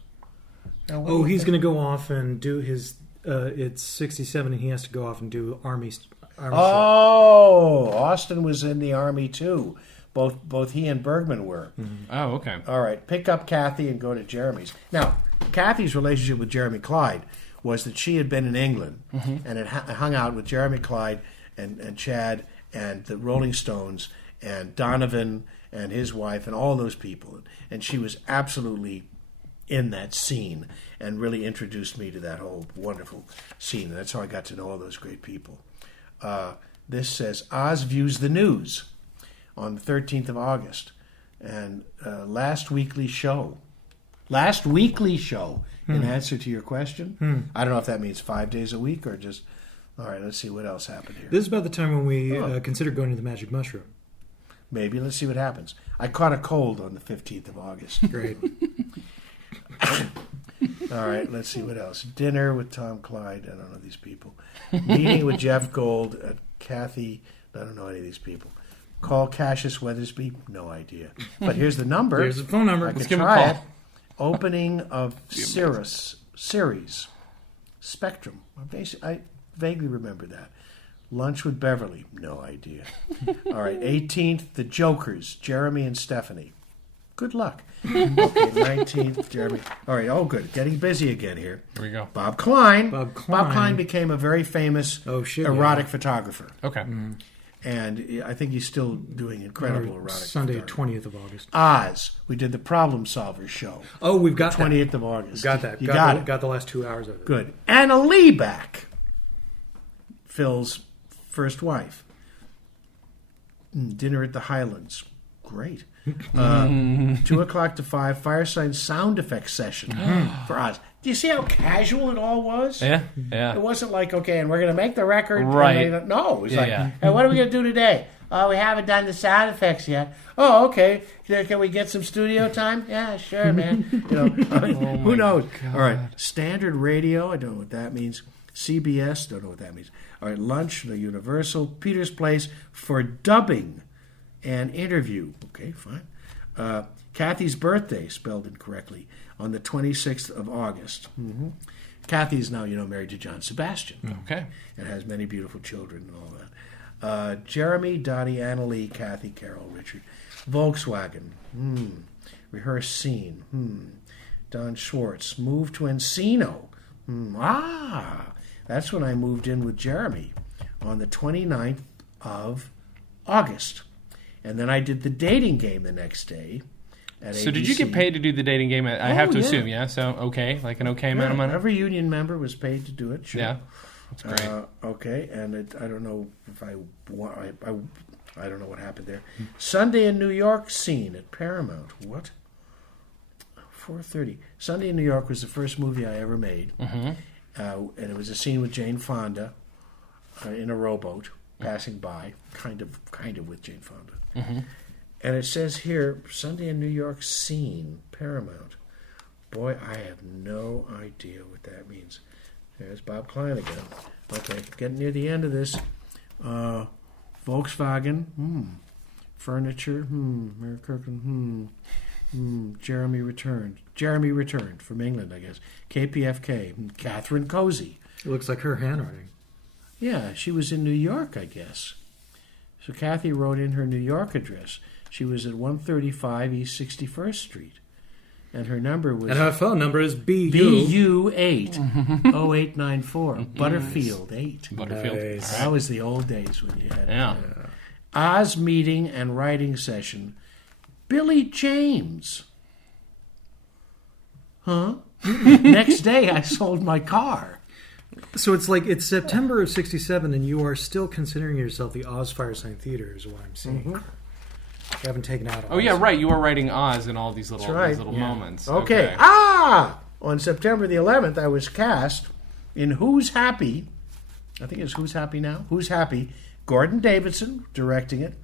Now, what do Oh, you he's think? going to go off and do his. It's 67, and he has to go off and do Army stuff. Oh, Austin was in the Army too. Both he and Bergman were. Oh, okay. All right, pick up Kathy and go to Jeremy's. Now, Kathy's relationship with Jeremy Clyde was that she had been in England and had hung out with Jeremy Clyde and Chad and the Rolling Stones and Donovan and his wife and all those people. And she was absolutely in that scene and really introduced me to that whole wonderful scene. And that's how I got to know all those great people. This says, Oz views the news on the 13th of August. And last weekly show, in answer to your question. I don't know if that means 5 days a week or just... All right, let's see what else happened here. This is about the time when we considered going to the Magic Mushroom. Maybe. Let's see what happens. I caught a cold on the 15th of August. Great. All right, let's see what else. Dinner with Tom Clyde. I don't know these people. Meeting with Jeff Gold at Kathy. I don't know any of these people. Call Cassius Weathersby. No idea. But here's the number. Here's the phone number. I Let's can give him a try call. it. Opening of series. Spectrum. I vaguely remember that. Lunch with Beverly. No idea. All right, 18th, the Jokers, Jeremy and Stephanie. Good luck. Okay, 19th, Jeremy. All right, oh, good. Getting busy again here. Here we go. Bob Klein. Bob Klein became a very famous erotic photographer. Okay. And I think he's still doing incredible erotic Sunday, photography. 20th of August. Oz. We did the Problem Solvers show. Oh, we've got 20th of August. Got that. You got it. Got the last 2 hours of it. Good. Anna Lee back. Phil's first wife. Dinner at the Highlands. Great. 2 o'clock to 5, Firesign sound effects session for Oz. Do you see how casual it all was? Yeah. It wasn't like, okay, and we're going to make the record. Right. No, it was Yeah, like, yeah. hey, what are we going to do today? Oh, we haven't done the sound effects yet. Oh, okay. Can we get some studio time? Yeah, sure, man. Who knows? God. All right. Standard radio. I don't know what that means. CBS. Don't know what that means. All right. Lunch. The Universal. Peter's Place for dubbing and interview. Okay, fine. Kathy's birthday, spelled incorrectly, on the 26th of August. Kathy's now, married to John Sebastian. Okay. And has many beautiful children and all that. Jeremy, Dottie, Annalie, Kathy, Carol, Richard. Volkswagen. Rehearse scene. Don Schwartz. Moved to Encino. That's when I moved in with Jeremy on the 29th of August. And then I did the dating game the next day at So ABC. did you get paid to do the dating game? I have to yeah. assume, yeah? So, okay, like an okay amount of money? Every union member was paid to do it. Sure. Yeah, that's great. Okay, and I don't know if I don't know what happened there. Sunday in New York scene at Paramount. What? 4:30. Sunday in New York was the first movie I ever made, and it was a scene with Jane Fonda in a rowboat passing by, kind of with Jane Fonda. And it says here, Sunday in New York scene, Paramount. Boy, I have no idea what that means. There's Bob Klein again. Okay, getting near the end of this. Volkswagen, furniture, Mary Kirkland, Jeremy returned from England, I guess. KPFK, Catherine Cozy. It looks like her handwriting. Yeah, she was in New York, I guess. So Kathy wrote in her New York address. She was at 135 East 61st Street. And her number was... And her phone number is BU8 0894. Butterfield 8. Butterfield. Nice. That was the old days when you had... Yeah. Oz meeting and writing session. Billy James. Huh? Next day I sold my car. So it's September of 67 and you are still considering yourself the Oz Firesign Theater is what I'm seeing. You haven't taken out Oh, yeah, right. You are writing Oz in all these little, That's right. these little moments. Okay. On September the 11th, I was cast in Who's Happy? I think it's Who's Happy Now? Who's Happy? Gordon Davidson directing it.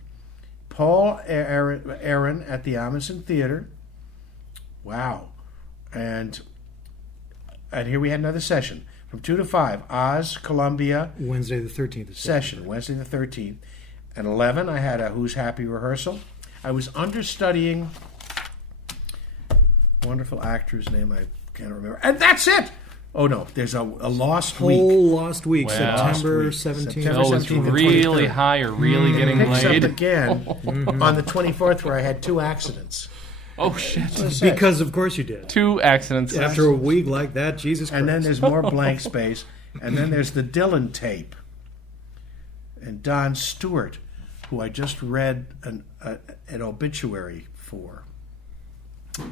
Paul Aaron at the Amundsen Theater. Wow. And here we had another session. From 2 to 5, Oz, Columbia. Wednesday the 13th. Session, Wednesday the 13th. At 11, I had a Who's Happy rehearsal. I was understudying wonderful actor's name I can't remember. And that's it! Oh, no, there's a lost week. Whole lost week, Wow. September Lost week. 17th. September Oh, it's 17th and really 23rd. high or really getting Picks laid. up again on the 24th where I had 2 accidents. Oh, shit. Because of course you did. 2 accidents. After a week like that, Jesus Christ. And then there's more blank space. And then there's the Dylan tape. And Don Stewart, who I just read an obituary for. My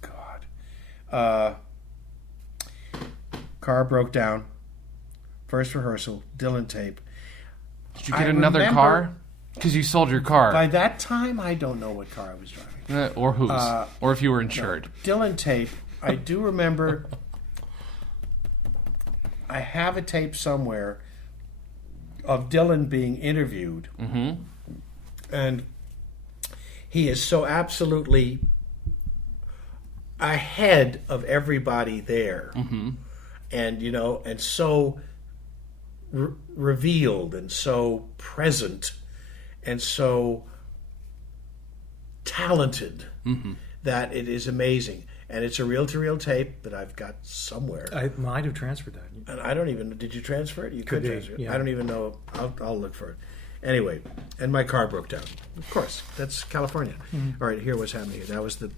God. Car broke down. First rehearsal, Dylan tape. Did you get another car? Because you sold your car. By that time, I don't know what car I was driving. Or whose. Or if you were insured. No, Dylan tape. I do remember. I have a tape somewhere of Dylan being interviewed. Mm-hmm. And he is so absolutely ahead of everybody there. Mm-hmm. And, and so revealed and so present and so talented that it is amazing. And it's a reel-to-reel tape that I've got somewhere. I might have transferred that. And I don't even... Did you transfer it? You could transfer it. Yeah. I don't even know. I'll look for it. Anyway, and my car broke down. Of course. That's California. All right, here was happening. That was the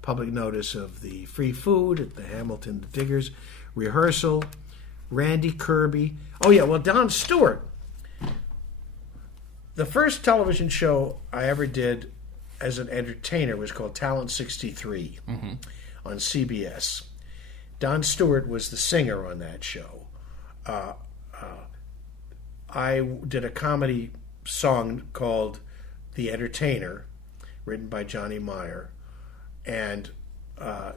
public notice of the free food at the Hamilton Diggers. Rehearsal. Randy Kirby. Oh, yeah, well, Don Stewart. The first television show I ever did as an entertainer was called Talent 63 on CBS. Don Stewart was the singer on that show. I did a comedy song called The Entertainer, written by Johnny Meyer, and a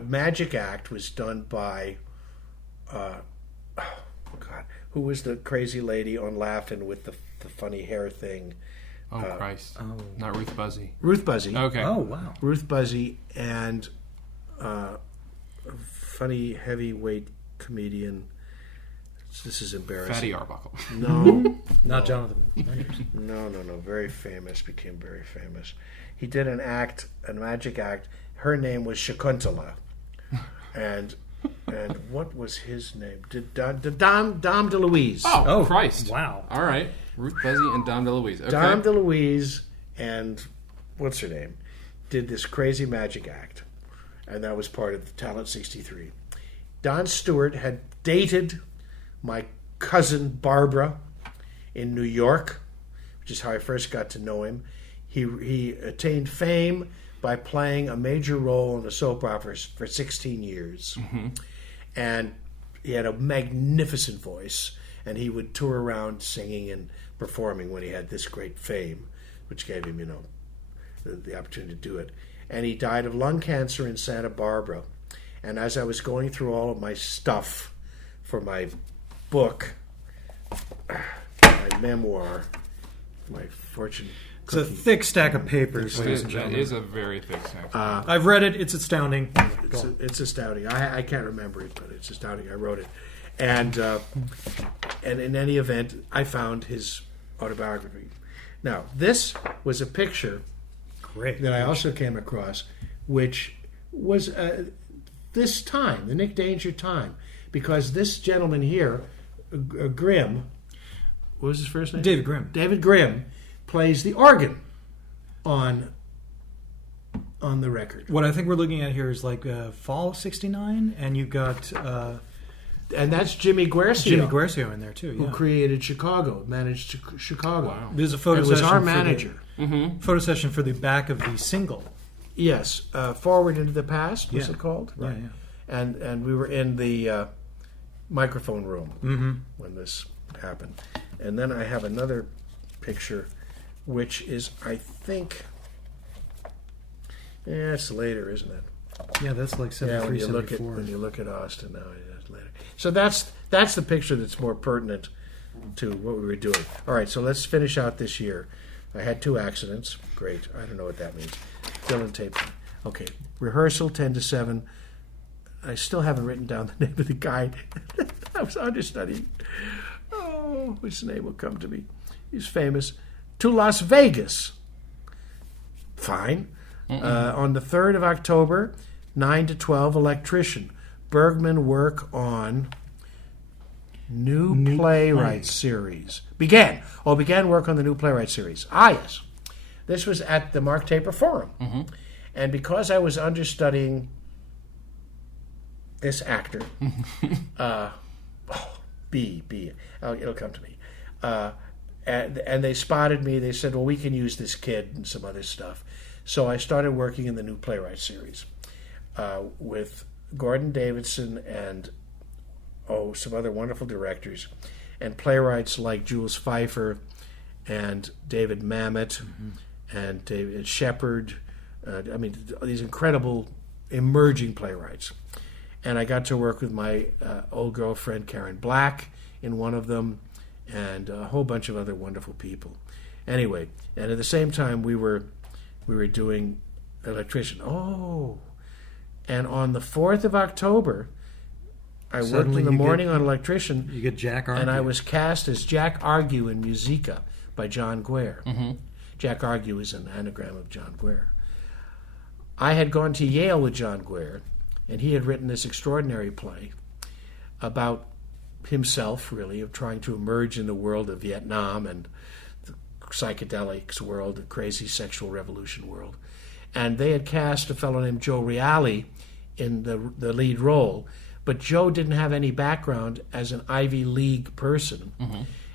magic act was done by, who was the crazy lady on Laugh-In with the funny hair thing? Oh, Christ. Not Ruth Buzzy. Ruth Buzzy. Okay. Oh, wow. Ruth Buzzy and a funny heavyweight comedian. This is embarrassing. Fatty Arbuckle. No. Not Jonathan. No. Very famous. Became very famous. He did an act, a magic act. Her name was Shakuntala. And what was his name? Dom DeLuise. Oh, Christ. Wow. All right. Ruth Buzzy and Dom DeLuise. Okay. Dom DeLuise and what's her name did this crazy magic act, and that was part of the Talent 63. Don Stewart had dated my cousin Barbara in New York, which is how I first got to know him. He attained fame by playing a major role in a soap opera for 16 years, and he had a magnificent voice, and he would tour around singing and performing when he had this great fame, which gave him, the opportunity to do it. And he died of lung cancer in Santa Barbara. And as I was going through all of my stuff for my book, my memoir, my fortune It's a thick stack of papers, ladies and That gentlemen. is a very thick sack. I've read it. It's astounding. It's astounding. I can't remember it, but it's astounding. I wrote it. And in any event, I found his autobiography. Now, this was a picture Great. that I also came across, which was this time, the Nick Danger time, because this gentleman here, Grimm, what was his first name? David Grimm. David Grimm plays the organ on the record. What I think we're looking at here is like fall of '69, and you've got And that's Jimmy Guercio. Jimmy Guercio in there too. Who Yeah. created Chicago, managed Chicago. Wow. There's a photo It was session. our for manager. Photo session for the back of the single. Yes, Forward into the Past was Yeah. it called? Yeah, yeah. And we were in the microphone room when this happened. And then I have another picture, which is, I think, it's later, isn't it? Yeah, that's like Yeah, 73, when you look at 74. Austin now, it's later. So that's the picture that's more pertinent to what we were doing. All right, so let's finish out this year. I had 2 accidents. Great. I don't know what that means. Dylan tape. Okay. Rehearsal 10 to 7. I still haven't written down the name of the guy I was understudying. Oh, which name will come to me? He's famous. To Las Vegas. Fine. On the 3rd of October, 9 to 12, Electrician. Bergman work on new playwright series. Began work on the new playwright series. Ah, yes. This was at the Mark Taper Forum. And because I was understudying this actor, it'll come to me. And they spotted me. They said, well, we can use this kid and some other stuff. So I started working in the new playwright series with Gordon Davidson and some other wonderful directors and playwrights like Jules Pfeiffer and David Mamet and David Shepard. These incredible emerging playwrights. And I got to work with my old girlfriend Karen Black in one of them, and a whole bunch of other wonderful people. Anyway, and at the same time we were doing Electrician. And on the 4th of October, I worked in the morning on Electrician. You get Jack Argue. And I was cast as Jack Argue in Musica by John Guare. Jack Argue is an anagram of John Guare. I had gone to Yale with John Guare, and he had written this extraordinary play about himself, really, of trying to emerge in the world of Vietnam and the psychedelics world, the crazy sexual revolution world. And they had cast a fellow named Joe Reale in the lead role, but Joe didn't have any background as an Ivy League person.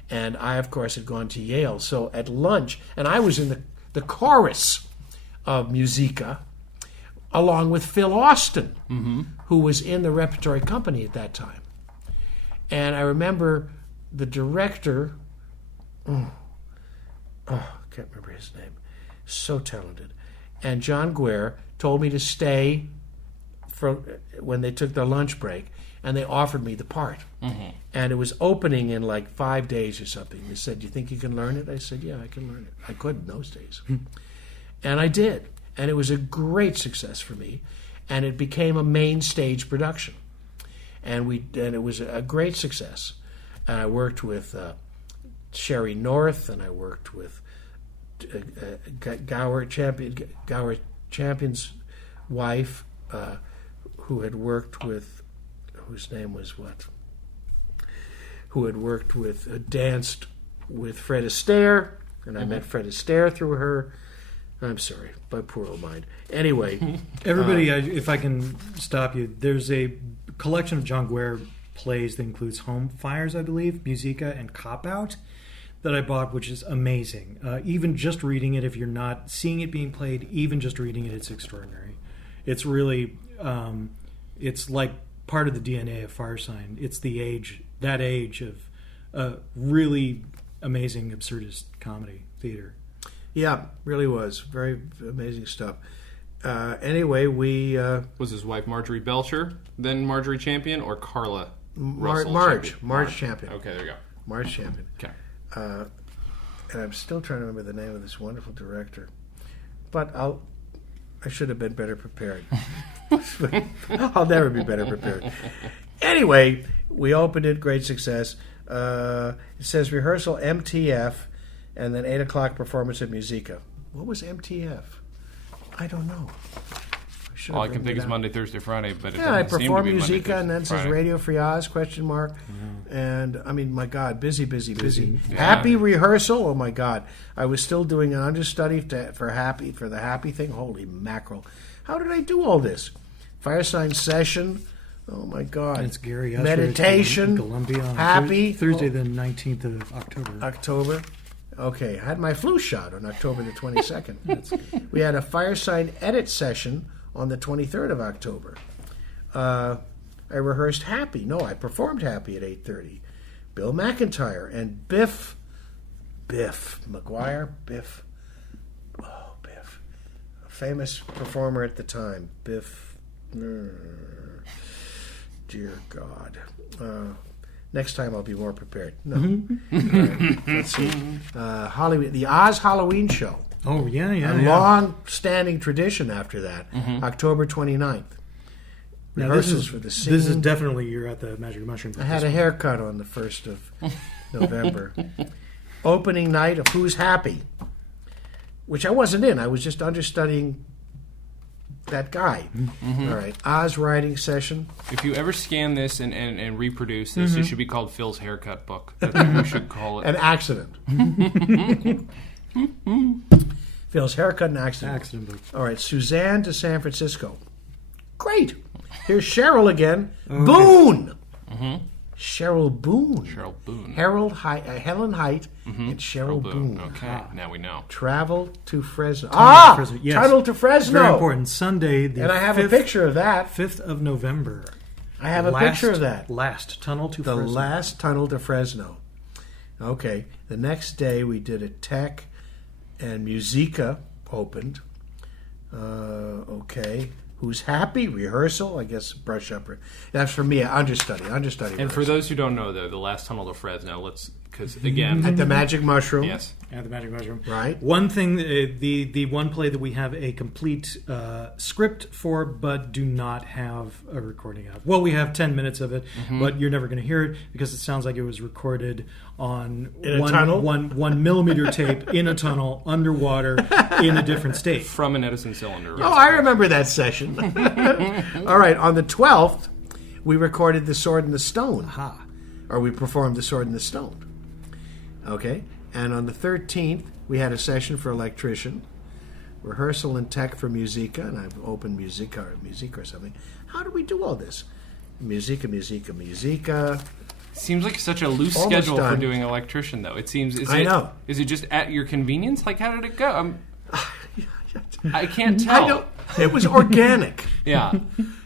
And I, of course, had gone to Yale. So at lunch, and I was in the chorus of Musica, along with Phil Austin, who was in the repertory company at that time. And I remember the director, I can't remember his name, so talented. And John Guare told me to stay for when they took their lunch break, and they offered me the part. And it was opening in like 5 days or something. They said, do you think you can learn it? I said, yeah, I can learn it. I could in those days. And I did. And it was a great success for me. And it became a main stage production. And it was a great success. And I worked with Sherry North, and I worked with Gower Champion's wife, who had worked with, whose name was what? Who had danced with Fred Astaire, and I met Fred Astaire through her. I'm sorry, my poor old mind. Anyway. Everybody, if I can stop you, there's a collection of John Guare plays that includes Home Fires, I believe, Musica, and Cop Out that I bought, which is amazing. Even just reading it, if you're not seeing it being played, even just reading it, it's extraordinary. It's really, it's like part of the DNA of Firesign. It's that age of really amazing absurdist comedy theater. Yeah, really was. Very amazing stuff. Anyway, we... was his wife Marjorie Belcher, then Marjorie Champion, or Carla Russell Marge Champion? Champion. Okay, there you go. Marge Champion. Okay. And I'm still trying to remember the name of this wonderful director. But I should have been better prepared. I'll never be better prepared. Anyway, we opened it, great success. It says rehearsal MTF, and then 8 o'clock performance at Musica. What was MTF? I don't know. All I can think is Monday, Thursday, Friday, but it I doesn't seem to performed be Musica, Monday, and then Thursday, says Friday. Radio Free Oz, ? And, I mean, my God, busy. Yeah. Happy rehearsal, oh my God. I was still doing an understudy for the Happy thing. Holy mackerel. How did I do all this? Firesign session, oh my God. And it's Gary Usher Meditation, at Columbia on Happy. Thursday the 19th of October. Okay, I had my flu shot on October the 22nd. We had a Firesign edit session on the 23rd of October. I rehearsed Happy. No, I performed Happy at 8:30. Bill McIntyre and Biff McGuire. Biff. A famous performer at the time. Biff. Dear God. Next time I'll be more prepared. No. Right, let's see. The Oz Halloween Show. Oh, yeah. A long-standing tradition after that. October 29th. Now, Rehearsals for the scene. This is definitely you're at the Magic Mushroom. I had a haircut on the 1st of November. Opening night of Who's Happy, which I wasn't in. I was just understudying that guy. All right. Oz writing session. If you ever scan this and reproduce this, it should be called Phil's Haircut Book. That's what we should call it. An accident. Phil's haircut and accident. Accident book. All right, Suzanne to San Francisco. Great. Here's Cheryl again. Boone. Cheryl Boone. Cheryl Boone. Helen Height and Cheryl Boone. Okay, now we know. Travel to Fresno. To Fresno, yes. Tunnel to Fresno. Very important. Sunday, the And I have a picture of that. 5th of November. I have a picture of that. Last tunnel to The Fresno. last tunnel to Fresno. Okay. The next day we did a tech and Musica opened. Okay. Who's happy? Rehearsal. I guess brush up. That's for me. Understudy. And rehearsal. for those who don't know, though, the last tunnel to Fresno, because again... At the Magic Mushroom. Yes. At the Magic Mushroom. Right. One thing, the one play that we have a complete script for, but do not have a recording of. Well, we have 10 minutes of it, but you're never going to hear it because it sounds like it was recorded on In a tunnel? 1 millimeter tape in a tunnel underwater in a different state. From an Edison cylinder. Oh, I remember that session. All right. On the 12th, we recorded The Sword and the Stone. Aha. Or we performed The Sword and the Stone. Okay. And on the 13th, we had a session for electrician, rehearsal and tech for Musica, and I've opened Musica or something. How do we do all this? Musica. Seems like such a loose Almost schedule done. for doing electrician, though. It seems. I know. Is it just at your convenience? Like, how did it go? I can't tell. It was organic. Yeah.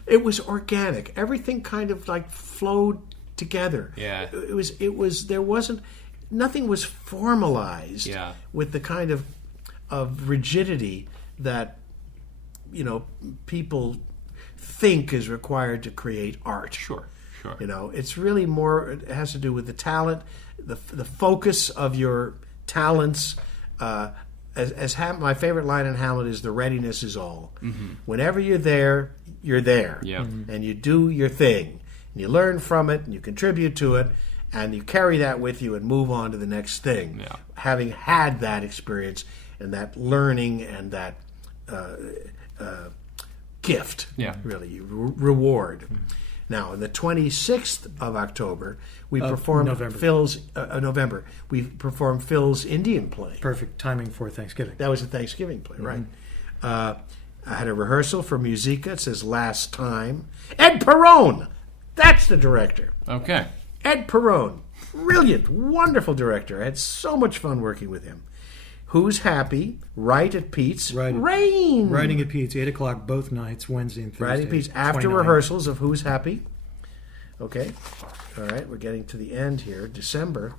It was organic. Everything kind of like flowed together. Yeah. It was there wasn't nothing was formalized Yeah. with the kind of rigidity that people think is required to create art. Sure. It's really more. It has to do with the talent, the focus of your talents. My favorite line in Hamlet is, "The readiness is all." Whenever you're there, you're there, Yeah. and you do your thing, and you learn from it, and you contribute to it, and you carry that with you and move on to the next thing. Yeah. Having had that experience and that learning and that gift, Yeah. really reward. Now, on the 26th of October, we performed November. We performed Phil's Indian play. Perfect timing for Thanksgiving. That was a Thanksgiving play, right? I had a rehearsal for Musica. It says Last Time. Ed Perrone! That's the director. Okay. Ed Perrone. Brilliant, wonderful director. I had so much fun working with him. Who's Happy? Right at Pete's. Rain! Writing at Pete's, 8 o'clock both nights, Wednesday and Thursday. Writing at Pete's after 29. rehearsals of Who's Happy. Okay. All right, we're getting to the end here. December.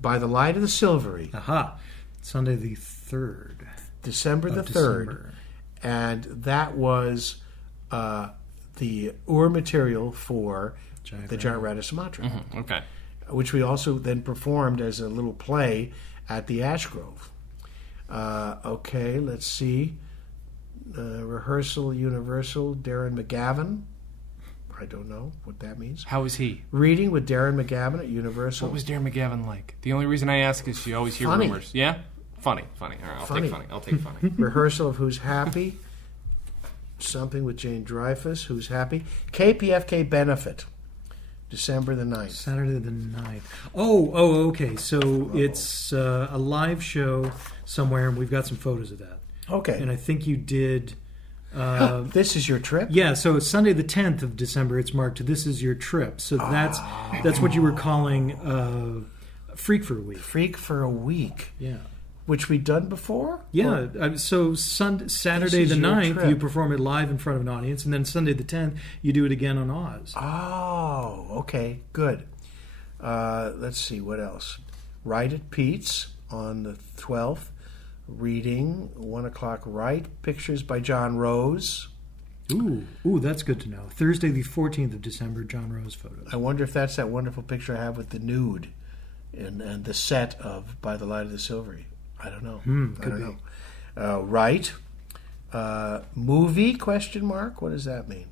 By the Light of the Silvery. Aha. Sunday the 3rd. December the of 3rd. December. And that was the material for the Giant Rat of Sumatra, Okay. which we also then performed as a little play at the Ash Grove. Okay, let's see. Rehearsal Universal, Darren McGavin. I don't know what that means. How was he? Reading with Darren McGavin at Universal. What was Darren McGavin like? The only reason I ask is you always hear Funny. rumors. Yeah? Funny. All right, I'll take funny. Rehearsal of Who's Happy. Something with Jane Dreyfus, Who's Happy. KPFK Benefit, December the 9th. Saturday the 9th. Oh, okay. So it's a live show somewhere, and we've got some photos of that. Okay. And I think you did... This is your trip? Yeah, so it's Sunday the 10th of December. It's marked, "This is your trip." So that's what you were calling Freak for a Week. Freak for a Week. Yeah. Which we'd done before? Yeah, so Saturday This the is your 9th, trip. you perform it live in front of an audience, and then Sunday the 10th, you do it again on Oz. Oh, okay, good. Let's see, what else? Right at Pete's on the 12th. Reading, 1 o'clock right. Pictures by John Rose. Ooh, that's good to know. Thursday the 14th of December, John Rose photos. I wonder if that's that wonderful picture I have with the nude and the set of By the Light of the Silvery. I don't know. I don't know. Right. Movie, question mark? What does that mean?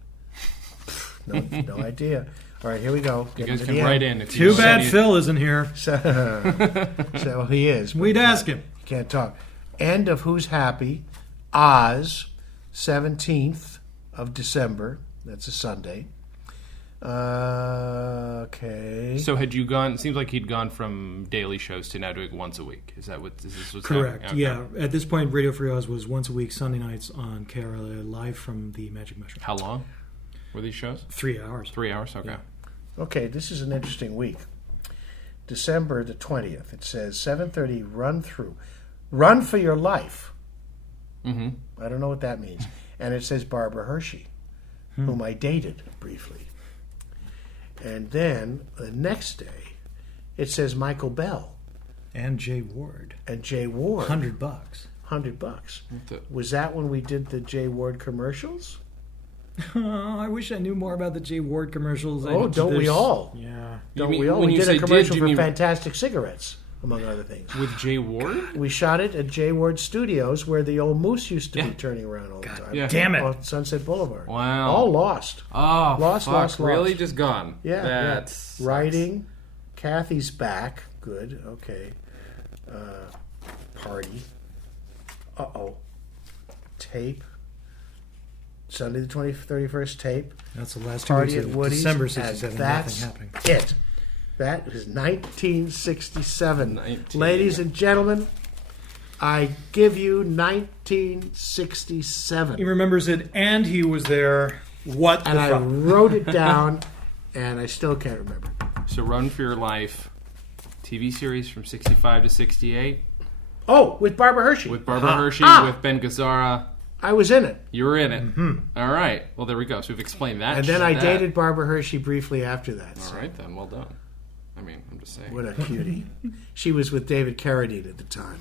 No idea. All right, here we go. You Getting guys to can the write end. in. If Too you bad said Phil isn't here. So he is. but We'd ask him. he can't talk. End of Who's Happy. Oz, 17th of December. That's a Sunday. Okay. So had you gone? It seems like he'd gone from daily shows to now doing once a week. Is this what's Correct. happening? Okay. Yeah. At this point, Radio Free Oz was once a week, Sunday nights on KRLA, live from the Magic Mushroom. How long were these shows? 3 hours. 3 hours. Okay. Yeah. Okay, this is an interesting week. December the 20th. It says 7:30 run for your life. Mm-hmm. I don't know what that means. And it says Barbara Hershey, whom I dated briefly. And then the next day, it says Michael Bell And Jay Ward. and Jay Ward. $100. $100. Was that when we did the Jay Ward commercials? Oh, I wish I knew more about the Jay Ward commercials. Don't we all? Yeah. Don't mean- we all? when We you did a say commercial do you for mean- Fantastic Cigarettes, among other things. With Jay Ward? We shot it at Jay Ward Studios, where the old moose used to be turning around all the time. Yeah. Damn it. On Sunset Boulevard. Wow. All lost. Oh, Lost, fuck. lost, Really? lost. Just gone. Yeah. That yeah. sucks. Writing. Kathy's back. Good. Okay. Party. Uh-oh. Tape. Sunday the 31st tape. That's the last 2 Party weeks at of Woody's. December and 67. that's Nothing happening. it. That is 1967. 19. Ladies and gentlemen, I give you 1967. He remembers it, and he was there. What the And I fuck? wrote it down, and I still can't remember. So Run for Your Life, TV series from 65 to 68 Oh, with Barbara Hershey. with Barbara Hershey, with Ben Gazzara. I was in it. You were in it. All right. Well, there we go. So we've explained that. And then I that. dated Barbara Hershey briefly after that. All So right, then. Well done. I mean, I'm just saying. what a cutie. She was with David Carradine at the time,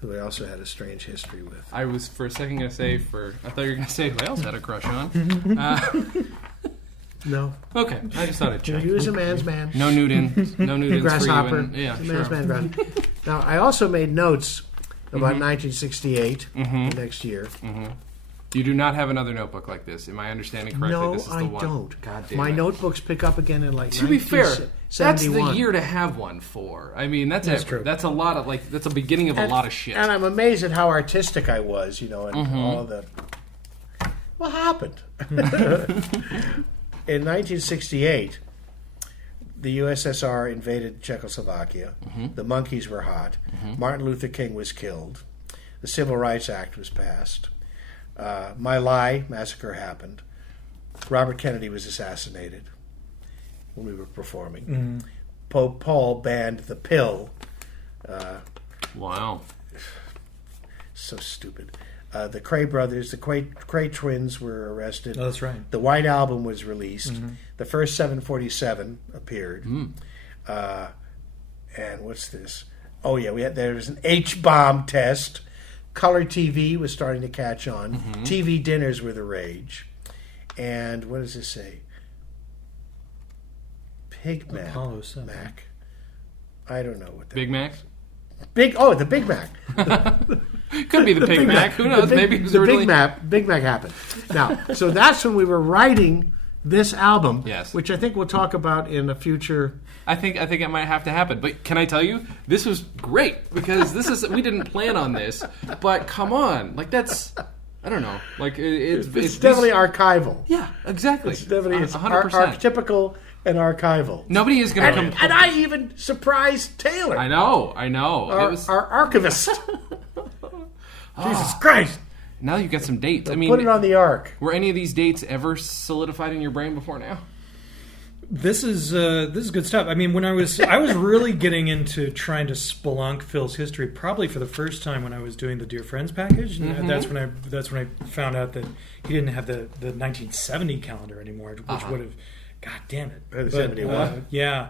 who I also had a strange history with. I was for a second going to say I thought you were going to say who else had a crush on. No. Okay. I just thought I'd check. He was a man's man. No Newton. No Newton. Grasshopper. Yeah, A sure. man's man, grasshopper. Now, I also made notes about 1968, the next year. You do not have another notebook like this. Am I understanding correctly? No, This is the I one. don't. God damn My it. notebooks pick up again in like To be fair, that's the 1971. year to have one for. I mean, that's true. That's a lot of that's a beginning of a lot of shit. And I'm amazed at how artistic I was, and all the... What happened? In 1968, the USSR invaded Czechoslovakia. The monkeys were hot. Martin Luther King was killed. The Civil Rights Act was passed. My Lai massacre happened. Robert Kennedy was assassinated when we were performing. Pope Paul banned the pill. Wow. So stupid. The Cray brothers, the Cray twins were arrested. Oh, that's right. The White Album was released. The first 747 appeared. And what's this? Oh yeah, there was an H-bomb test. Color TV was starting to catch on. TV dinners were the rage. And what does this say? Pig Mac. Apollo 7. Mac. I don't know what that Big Macs? the Big Mac. Could be the Big Mac. Who knows? Maybe it was the originally... Big Mac happened. Now, so that's when we were writing this album, Yes. which I think we'll talk about in a future. I think it might have to happen. But can I tell you, this was great because we didn't plan on this. But come on, that's I don't know, It's definitely archival. Yeah, exactly. It's definitely 100%. archetypical and archival. Nobody is going to And I even surprised Taylor, I know. our archivist. Jesus Christ! Now you've got some dates. I mean, Put it on the arc. were any of these dates ever solidified in your brain before now? This is good stuff. I mean, when I was really getting into trying to spelunk Phil's history, probably for the first time when I was doing the Dear Friends package, and that's when I found out that he didn't have the 1970 calendar anymore, which would have, God damn it, The 71? Yeah.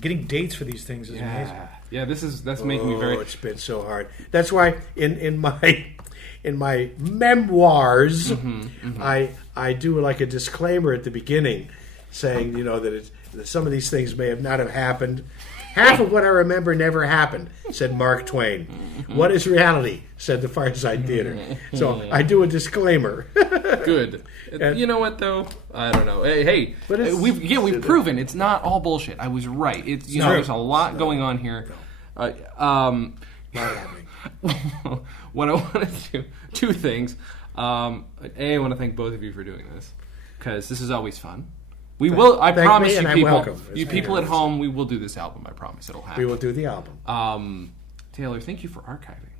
Getting dates for these things is amazing. Yeah, that's making me very... It's been so hard. That's why in my memoirs, I do like a disclaimer at the beginning, saying that some of these things may not have happened. Half of what I remember never happened, said Mark Twain. What is reality? Said the Firesign Theater. So I do a disclaimer. Good. You know what though? I don't know. Hey, we've proven it's not all bullshit. I was right. There's a lot going on here. Not happening. What I want to do, two things. I want to thank both of you for doing this because this is always fun. We will. I Thank promise me, you, and I'm people. welcome. You people at home, we will do this album. I promise it'll happen. We will do the album. Taylor, thank you for archiving.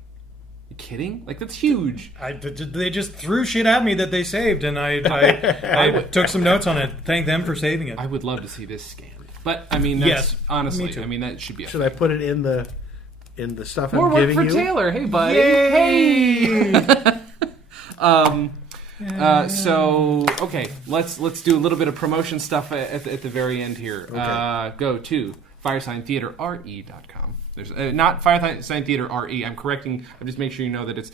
You kidding? Like, that's huge. They just threw shit at me that they saved, and I took some notes on it. Thank them for saving it. I would love to see this scanned. But I mean, that's, Yes, honestly, me too. I mean, that should be. Should I put it in the stuff More I'm work giving for you? Taylor. Hey, buddy. Yay! Hey. So okay, let's do a little bit of promotion stuff at the very end here. Okay. Go to firesigntheaterre.com. There's not Firesign Theater RE. I'm correcting. I'm just making sure you know that it's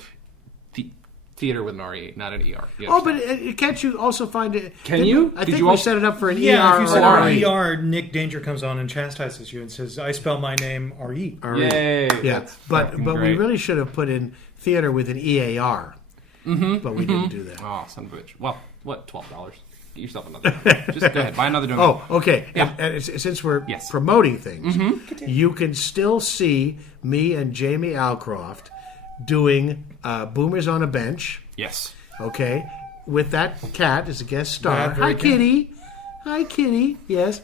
theater with an RE, not an ER. Oh, but can't you also find it? Can you? I Did think you we also- set it up for an Yeah, ER if you set or up RE. an ER, Nick Danger comes on and chastises you and says, "I spell my name R-E." Yay! Yeah, That's but fucking we great. really should have put in theater with an EAR. But we didn't do that. Oh, son of a bitch. Well, what? $12. Get yourself another. Just go ahead, buy another domain. Oh, okay. Yeah. And since we're Yes. promoting things, you can still see me and Jamie Alcroft doing Boomers on a Bench, Yes. okay, with that cat as a guest star. That very Hi, cat. Kitty. Hi, Kitty. Yes.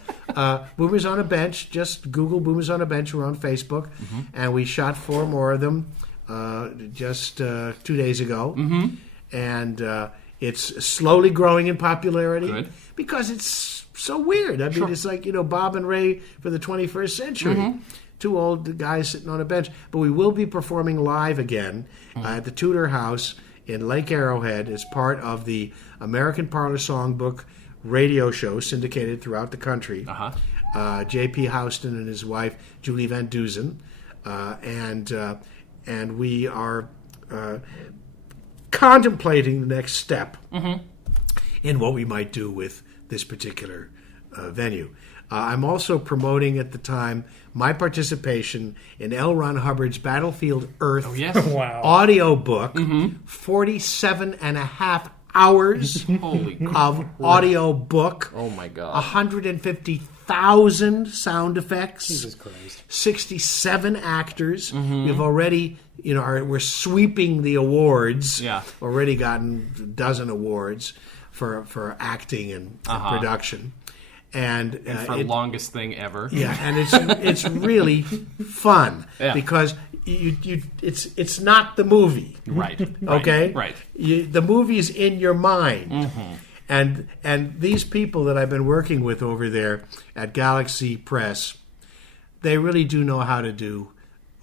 Boomers on a Bench. Just Google Boomers on a Bench. We're on Facebook. And we shot 4 more of them just 2 days ago. And it's slowly growing in popularity Good. because it's so weird. I mean, it's like, Bob and Ray for the 21st century. 2 old guys sitting on a bench. But we will be performing live again at the Tudor House in Lake Arrowhead as part of the American Parlor Songbook radio show syndicated throughout the country. J.P. Houston and his wife, Julie Van Dusen. And we are contemplating the next step in what we might do with this particular venue. I'm also promoting at the time my participation in L. Ron Hubbard's Battlefield Earth Oh, yes. Wow. audio book, 47 and a half hours Holy crap. of audio book, Oh, my God. 150,000 sound effects, Jesus Christ. 67 actors. We've already, we're sweeping the awards. Yeah. Already gotten a dozen awards for acting and production. And, For longest thing ever. yeah, and it's really fun because it's not the movie. Right. Okay, Right. The movie's in your mind, and these people that I've been working with over there at Galaxy Press, they really do know how to do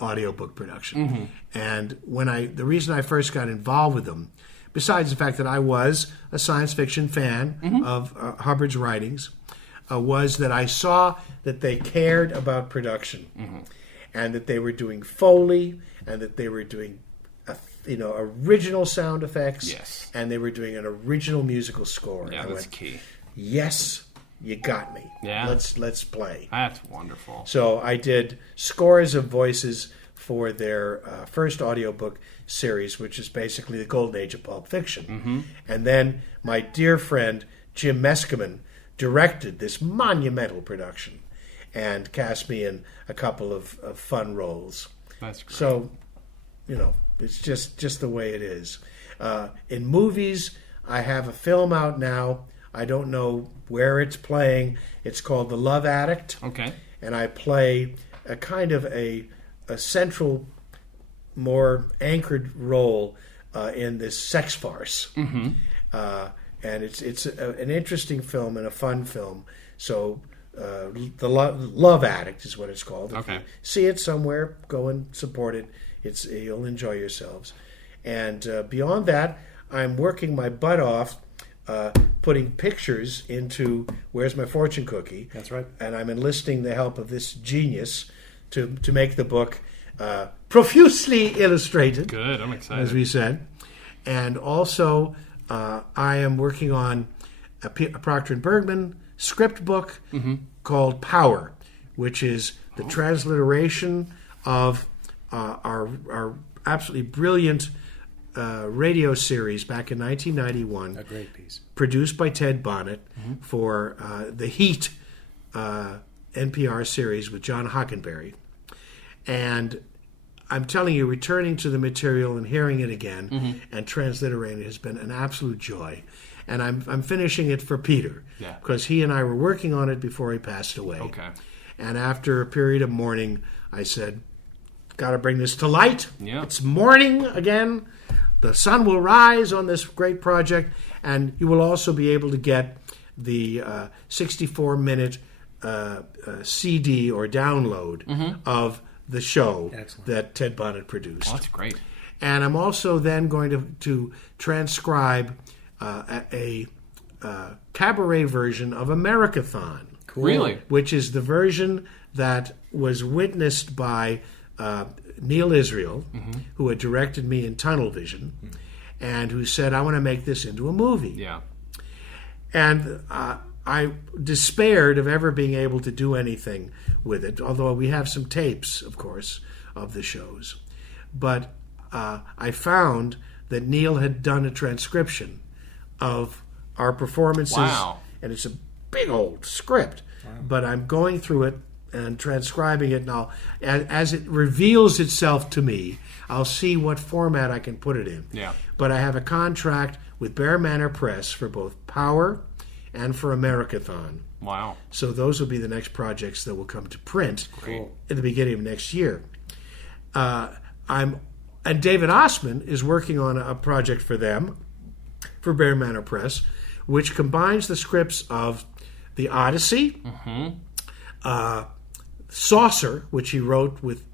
audiobook production. And the reason I first got involved with them, besides the fact that I was a science fiction fan of Hubbard's writings, was that I saw that they cared about production, and that they were doing Foley, and that they were doing original sound effects, Yes. and they were doing an original musical score. Yeah, I that's went, key. yes, you got me. Yeah. Let's play. That's wonderful. So I did scores of voices for their first audiobook series, which is basically the golden age of Pulp Fiction. And then my dear friend Jim Meskimen directed this monumental production and cast me in a couple of fun roles. That's great. So, it's just the way it is. In movies, I have a film out now. I don't know where it's playing. It's called The Love Addict. Okay. And I play a kind of a central, more anchored role in this sex farce. And it's an interesting film and a fun film. So the Love Addict is what it's called. If Okay. you see it somewhere, go and support it. You'll enjoy yourselves. And beyond that, I'm working my butt off putting pictures into Where's My Fortune Cookie. That's right. And I'm enlisting the help of this genius to make the book profusely illustrated, Good. I'm excited. as we said. And also, I am working on a Proctor & Bergman script book called Power, which is the transliteration of our absolutely brilliant radio series back in 1991. A great piece. Produced by Ted Bonnet for the Heat NPR series with John Hockenberry. And I'm telling you, returning to the material and hearing it again and transliterating it has been an absolute joy. And I'm finishing it for Peter because he and I were working on it before he passed away. Okay. And after a period of mourning, I said, got to bring this to light. Yeah. It's morning again. The sun will rise on this great project, and you will also be able to get the 64-minute CD or download of the show that Ted Bonnet produced. Oh, that's great. And I'm also then going to transcribe a cabaret version of Americathon. Cool. Really? Which is the version that was witnessed by Neil Israel, who had directed me in Tunnel Vision, and who said, I want to make this into a movie. Yeah. And I despaired of ever being able to do anything with it, although we have some tapes, of course, of the shows. But I found that Neil had done a transcription of our performances. Wow. And it's a big old script. Wow. But I'm going through it and transcribing it now. As it reveals itself to me, I'll see what format I can put it in. Yeah. But I have a contract with Bear Manor Press for both Power and for Americathon. Wow. So those will be the next projects that will come to print Great. at the beginning of next year. And David Osman is working on a project for them, for Bear Manor Press, which combines the scripts of The Odyssey, Saucer, which he wrote with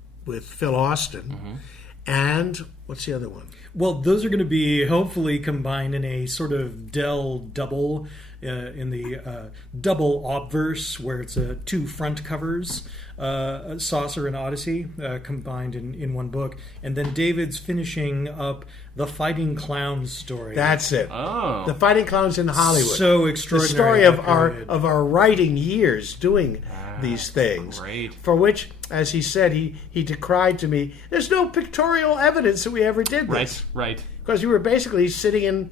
Phil Austin, and what's the other one? Well, those are going to be hopefully combined in a sort of Dell double, in the double obverse, where it's two front covers, Saucer and Odyssey, combined in one book. And then David's finishing up the Fighting Clowns story. That's it. Oh. The Fighting Clowns in Hollywood. So The extraordinary. story of our writing years doing these things. Great. For which, as he said, he decried to me, there's no pictorial evidence that we ever did this. Right. Because we were basically sitting in,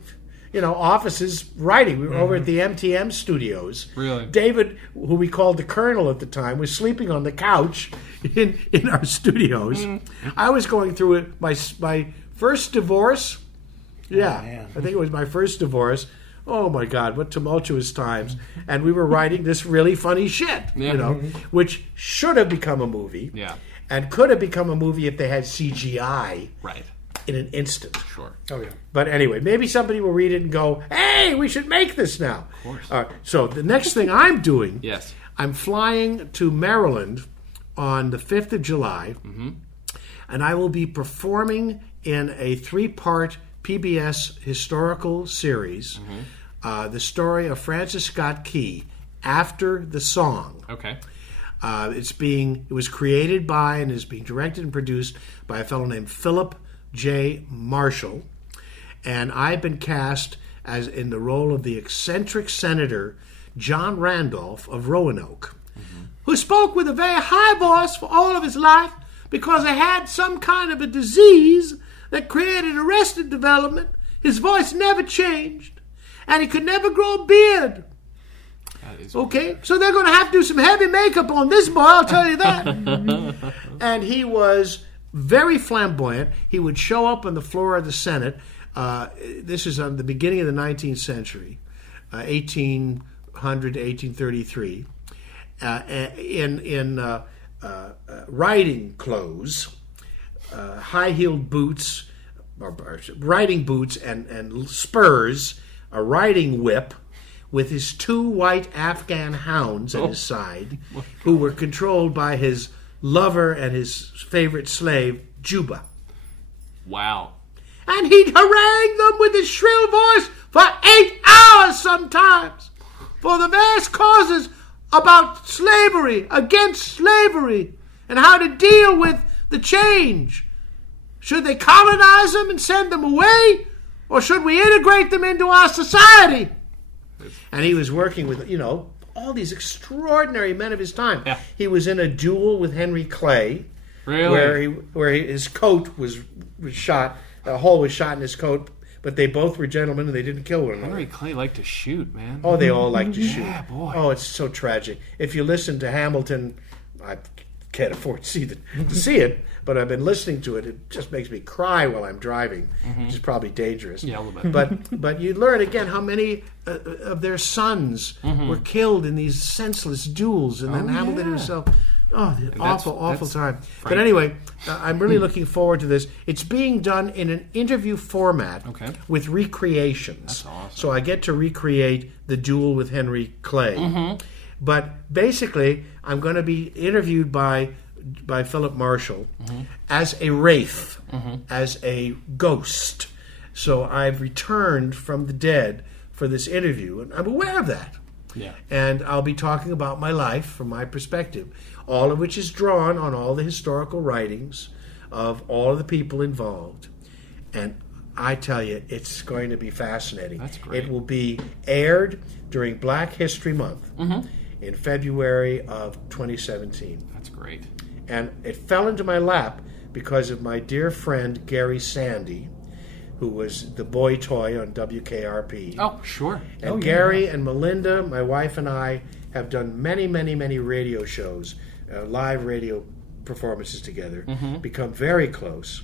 offices writing. We were over at the MTM studios. Really? David, who we called the Colonel at the time, was sleeping on the couch in our studios. I was going through it, my first divorce. Yeah, man. I think it was my first divorce. Oh my God, what tumultuous times. And we were writing this really funny shit, which should have become a movie. Yeah. And could have become a movie if they had CGI Right. in an instant. Sure. Oh, yeah. But anyway, maybe somebody will read it and go, hey, we should make this now. Of course. So the next thing I'm doing, Yes. I'm flying to Maryland on the 5th of July, and I will be performing in a 3-part PBS historical series, the story of Francis Scott Key, After the Song. Okay. It was created by and is being directed and produced by a fellow named Philip J. Marshall, and I've been cast as in the role of the eccentric Senator John Randolph of Roanoke, who spoke with a very high voice for all of his life because he had some kind of a disease that created arrested development. His voice never changed, and he could never grow a beard. That is Okay, so they're going to have to do some heavy makeup on this boy, I'll tell you that. And he was very flamboyant. He would show up on the floor of the Senate. This is on the beginning of the 19th century, 1800 to 1833, in riding clothes, high-heeled boots, or riding boots and spurs, a riding whip, with his 2 white Afghan hounds at his side, who were controlled by his lover and his favorite slave, Juba. Wow. And he'd harangue them with his shrill voice for 8 hours sometimes, for the various causes about slavery, against slavery, and how to deal with the change. Should they colonize them and send them away, or should we integrate them into our society? And he was working with, all these extraordinary men of his time. Yeah. He was in a duel with Henry Clay, Really? where his coat was shot, a hole was shot in his coat, but they both were gentlemen and they didn't kill one another. Henry Clay liked to shoot, man. Oh, they all like to shoot. Yeah, boy. Oh, it's so tragic. If you listen to Hamilton, I can't afford to see it, but I've been listening to it. It just makes me cry while I'm driving, which is probably dangerous. Yeah, a little bit. But you learn again how many of their sons were killed in these senseless duels, and then Hamilton himself. Oh, the awful time. But anyway, I'm really looking forward to this. It's being done in an interview format with recreations. That's awesome. So I get to recreate the duel with Henry Clay. But basically, I'm going to be interviewed by Philip Marshall as a wraith, as a ghost. So I've returned from the dead for this interview, and I'm aware of that. Yeah. And I'll be talking about my life from my perspective, all of which is drawn on all the historical writings of all of the people involved. And I tell you, it's going to be fascinating. That's great. It will be aired during Black History Month in February of 2017. That's great. And it fell into my lap because of my dear friend Gary Sandy, who was the boy toy on WKRP. Oh, sure. And Gary and Melinda, my wife and I, have done many, many, many radio shows, live radio performances together, become very close.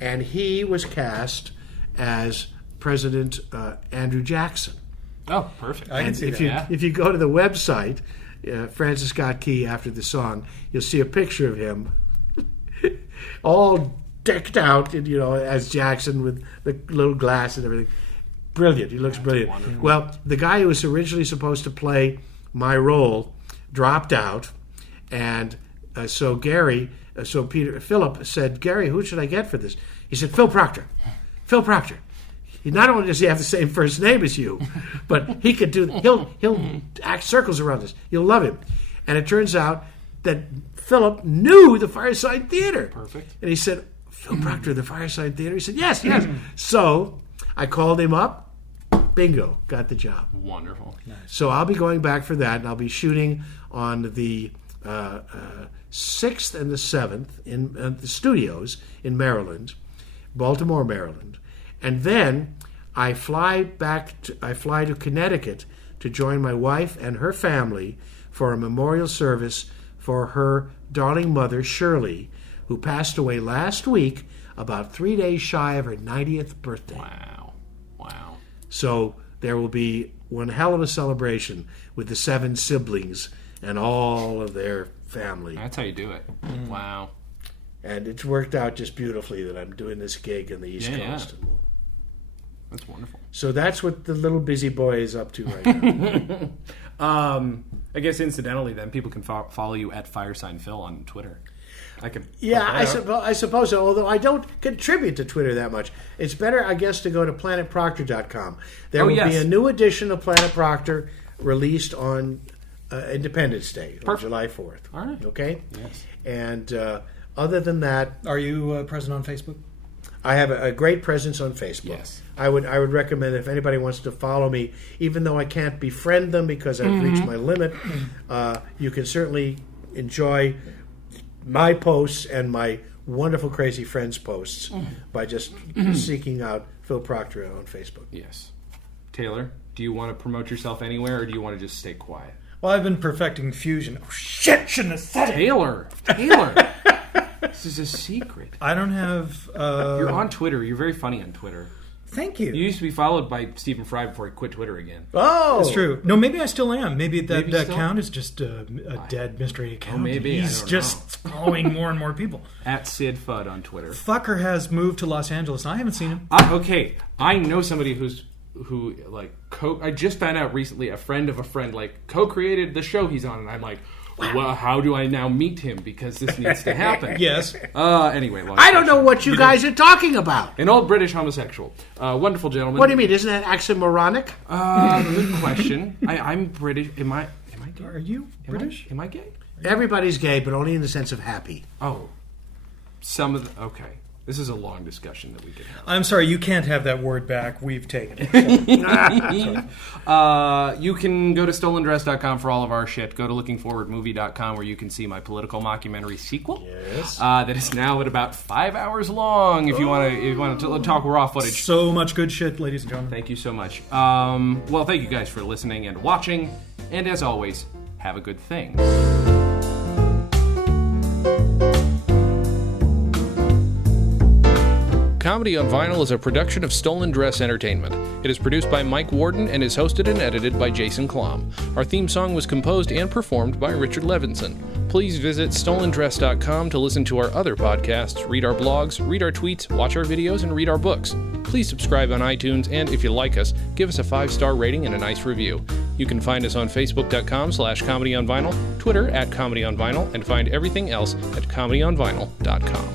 And he was cast as President Andrew Jackson. Oh, perfect. I can see that. If you go to the website, Francis Scott Key, after the song, you'll see a picture of him all decked out, as Jackson with the little glass and everything. Brilliant. He looks brilliant. Wonderful. Well, the guy who was originally supposed to play my role dropped out, and so Philip said, "Gary, who should I get for this?" He said, "Phil Proctor. Phil Proctor. He not only does he have the same first name as you, but he could do. He'll act circles around this. You'll love him." And it turns out that Philip knew the Firesign Theater. Perfect. And he said, "Phil Proctor, the Firesign Theater?" He said, yes. So I called him up. Bingo, got the job. Wonderful. Nice. So I'll be going back for that, and I'll be shooting on the 6th and the 7th in the studios in Maryland, Baltimore, Maryland. And then I fly to Connecticut to join my wife and her family for a memorial service for her darling mother, Shirley, who passed away last week, about 3 days shy of her 90th birthday. Wow. So there will be one hell of a celebration with the 7 siblings and all of their family. That's how you do it. Wow. And it's worked out just beautifully that I'm doing this gig on the East Coast. Yeah. That's wonderful. So that's what the little busy boy is up to right now. I guess incidentally, then people can follow you at Firesign Phil on Twitter. I suppose so, although I don't contribute to Twitter that much. It's better, I guess, to go to planetproctor.com. There will be a new edition of Planet Proctor released on Independence Day, on July 4th. All right. Okay? Yes. And other than that... Are you present on Facebook? I have a great presence on Facebook. Yes. I would recommend if anybody wants to follow me, even though I can't befriend them because I've reached my limit, you can certainly enjoy my posts and my wonderful crazy friends posts by just seeking out Phil Proctor on Facebook. Yes. Taylor, do you want to promote yourself anywhere, or do you want to just stay quiet? Well, I've been perfecting fusion. Oh, shit! Shouldn't have said it! Taylor! This is a secret. I don't have... You're on Twitter. You're very funny on Twitter. Thank you. You used to be followed by Stephen Fry before he quit Twitter again. Oh! That's true. No, maybe I still am. Maybe that still? account is just a dead mystery account. maybe. He's just following more and more people. At Sid Fudd on Twitter. Fucker has moved to Los Angeles, and I haven't seen him. Okay, I know somebody who I just found out recently, a friend of a friend, co-created the show he's on, and I'm like, well, how do I now meet him? Because this needs to happen. Yes. Anyway. I don't know what you guys are talking about. An old British homosexual. Wonderful gentleman. What do you mean? Isn't that oxymoronic? Good question. I'm British. Am I gay? Are you British? Am I gay? Everybody's gay, but only in the sense of happy. Oh. Okay. This is a long discussion that we could have. I'm sorry, you can't have that word back. We've taken it. You can go to stolendress.com for all of our shit. Go to lookingforwardmovie.com where you can see my political mockumentary sequel. Yes. That is now at about 5 hours long. If you want to talk raw footage. So much good shit, ladies and gentlemen. Thank you so much. Well, thank you guys for listening and watching. And as always, have a good thing. Comedy on Vinyl is a production of Stolen Dress Entertainment. It is produced by Mike Warden and is hosted and edited by Jason Klamm. Our theme song was composed and performed by Richard Levinson. Please visit stolendress.com to listen to our other podcasts, read our blogs, read our tweets, watch our videos, and read our books. Please subscribe on iTunes, and if you like us, give us a 5-star rating and a nice review. You can find us on facebook.com/comedyonvinyl, Twitter @comedyonvinyl, and find everything else at comedyonvinyl.com.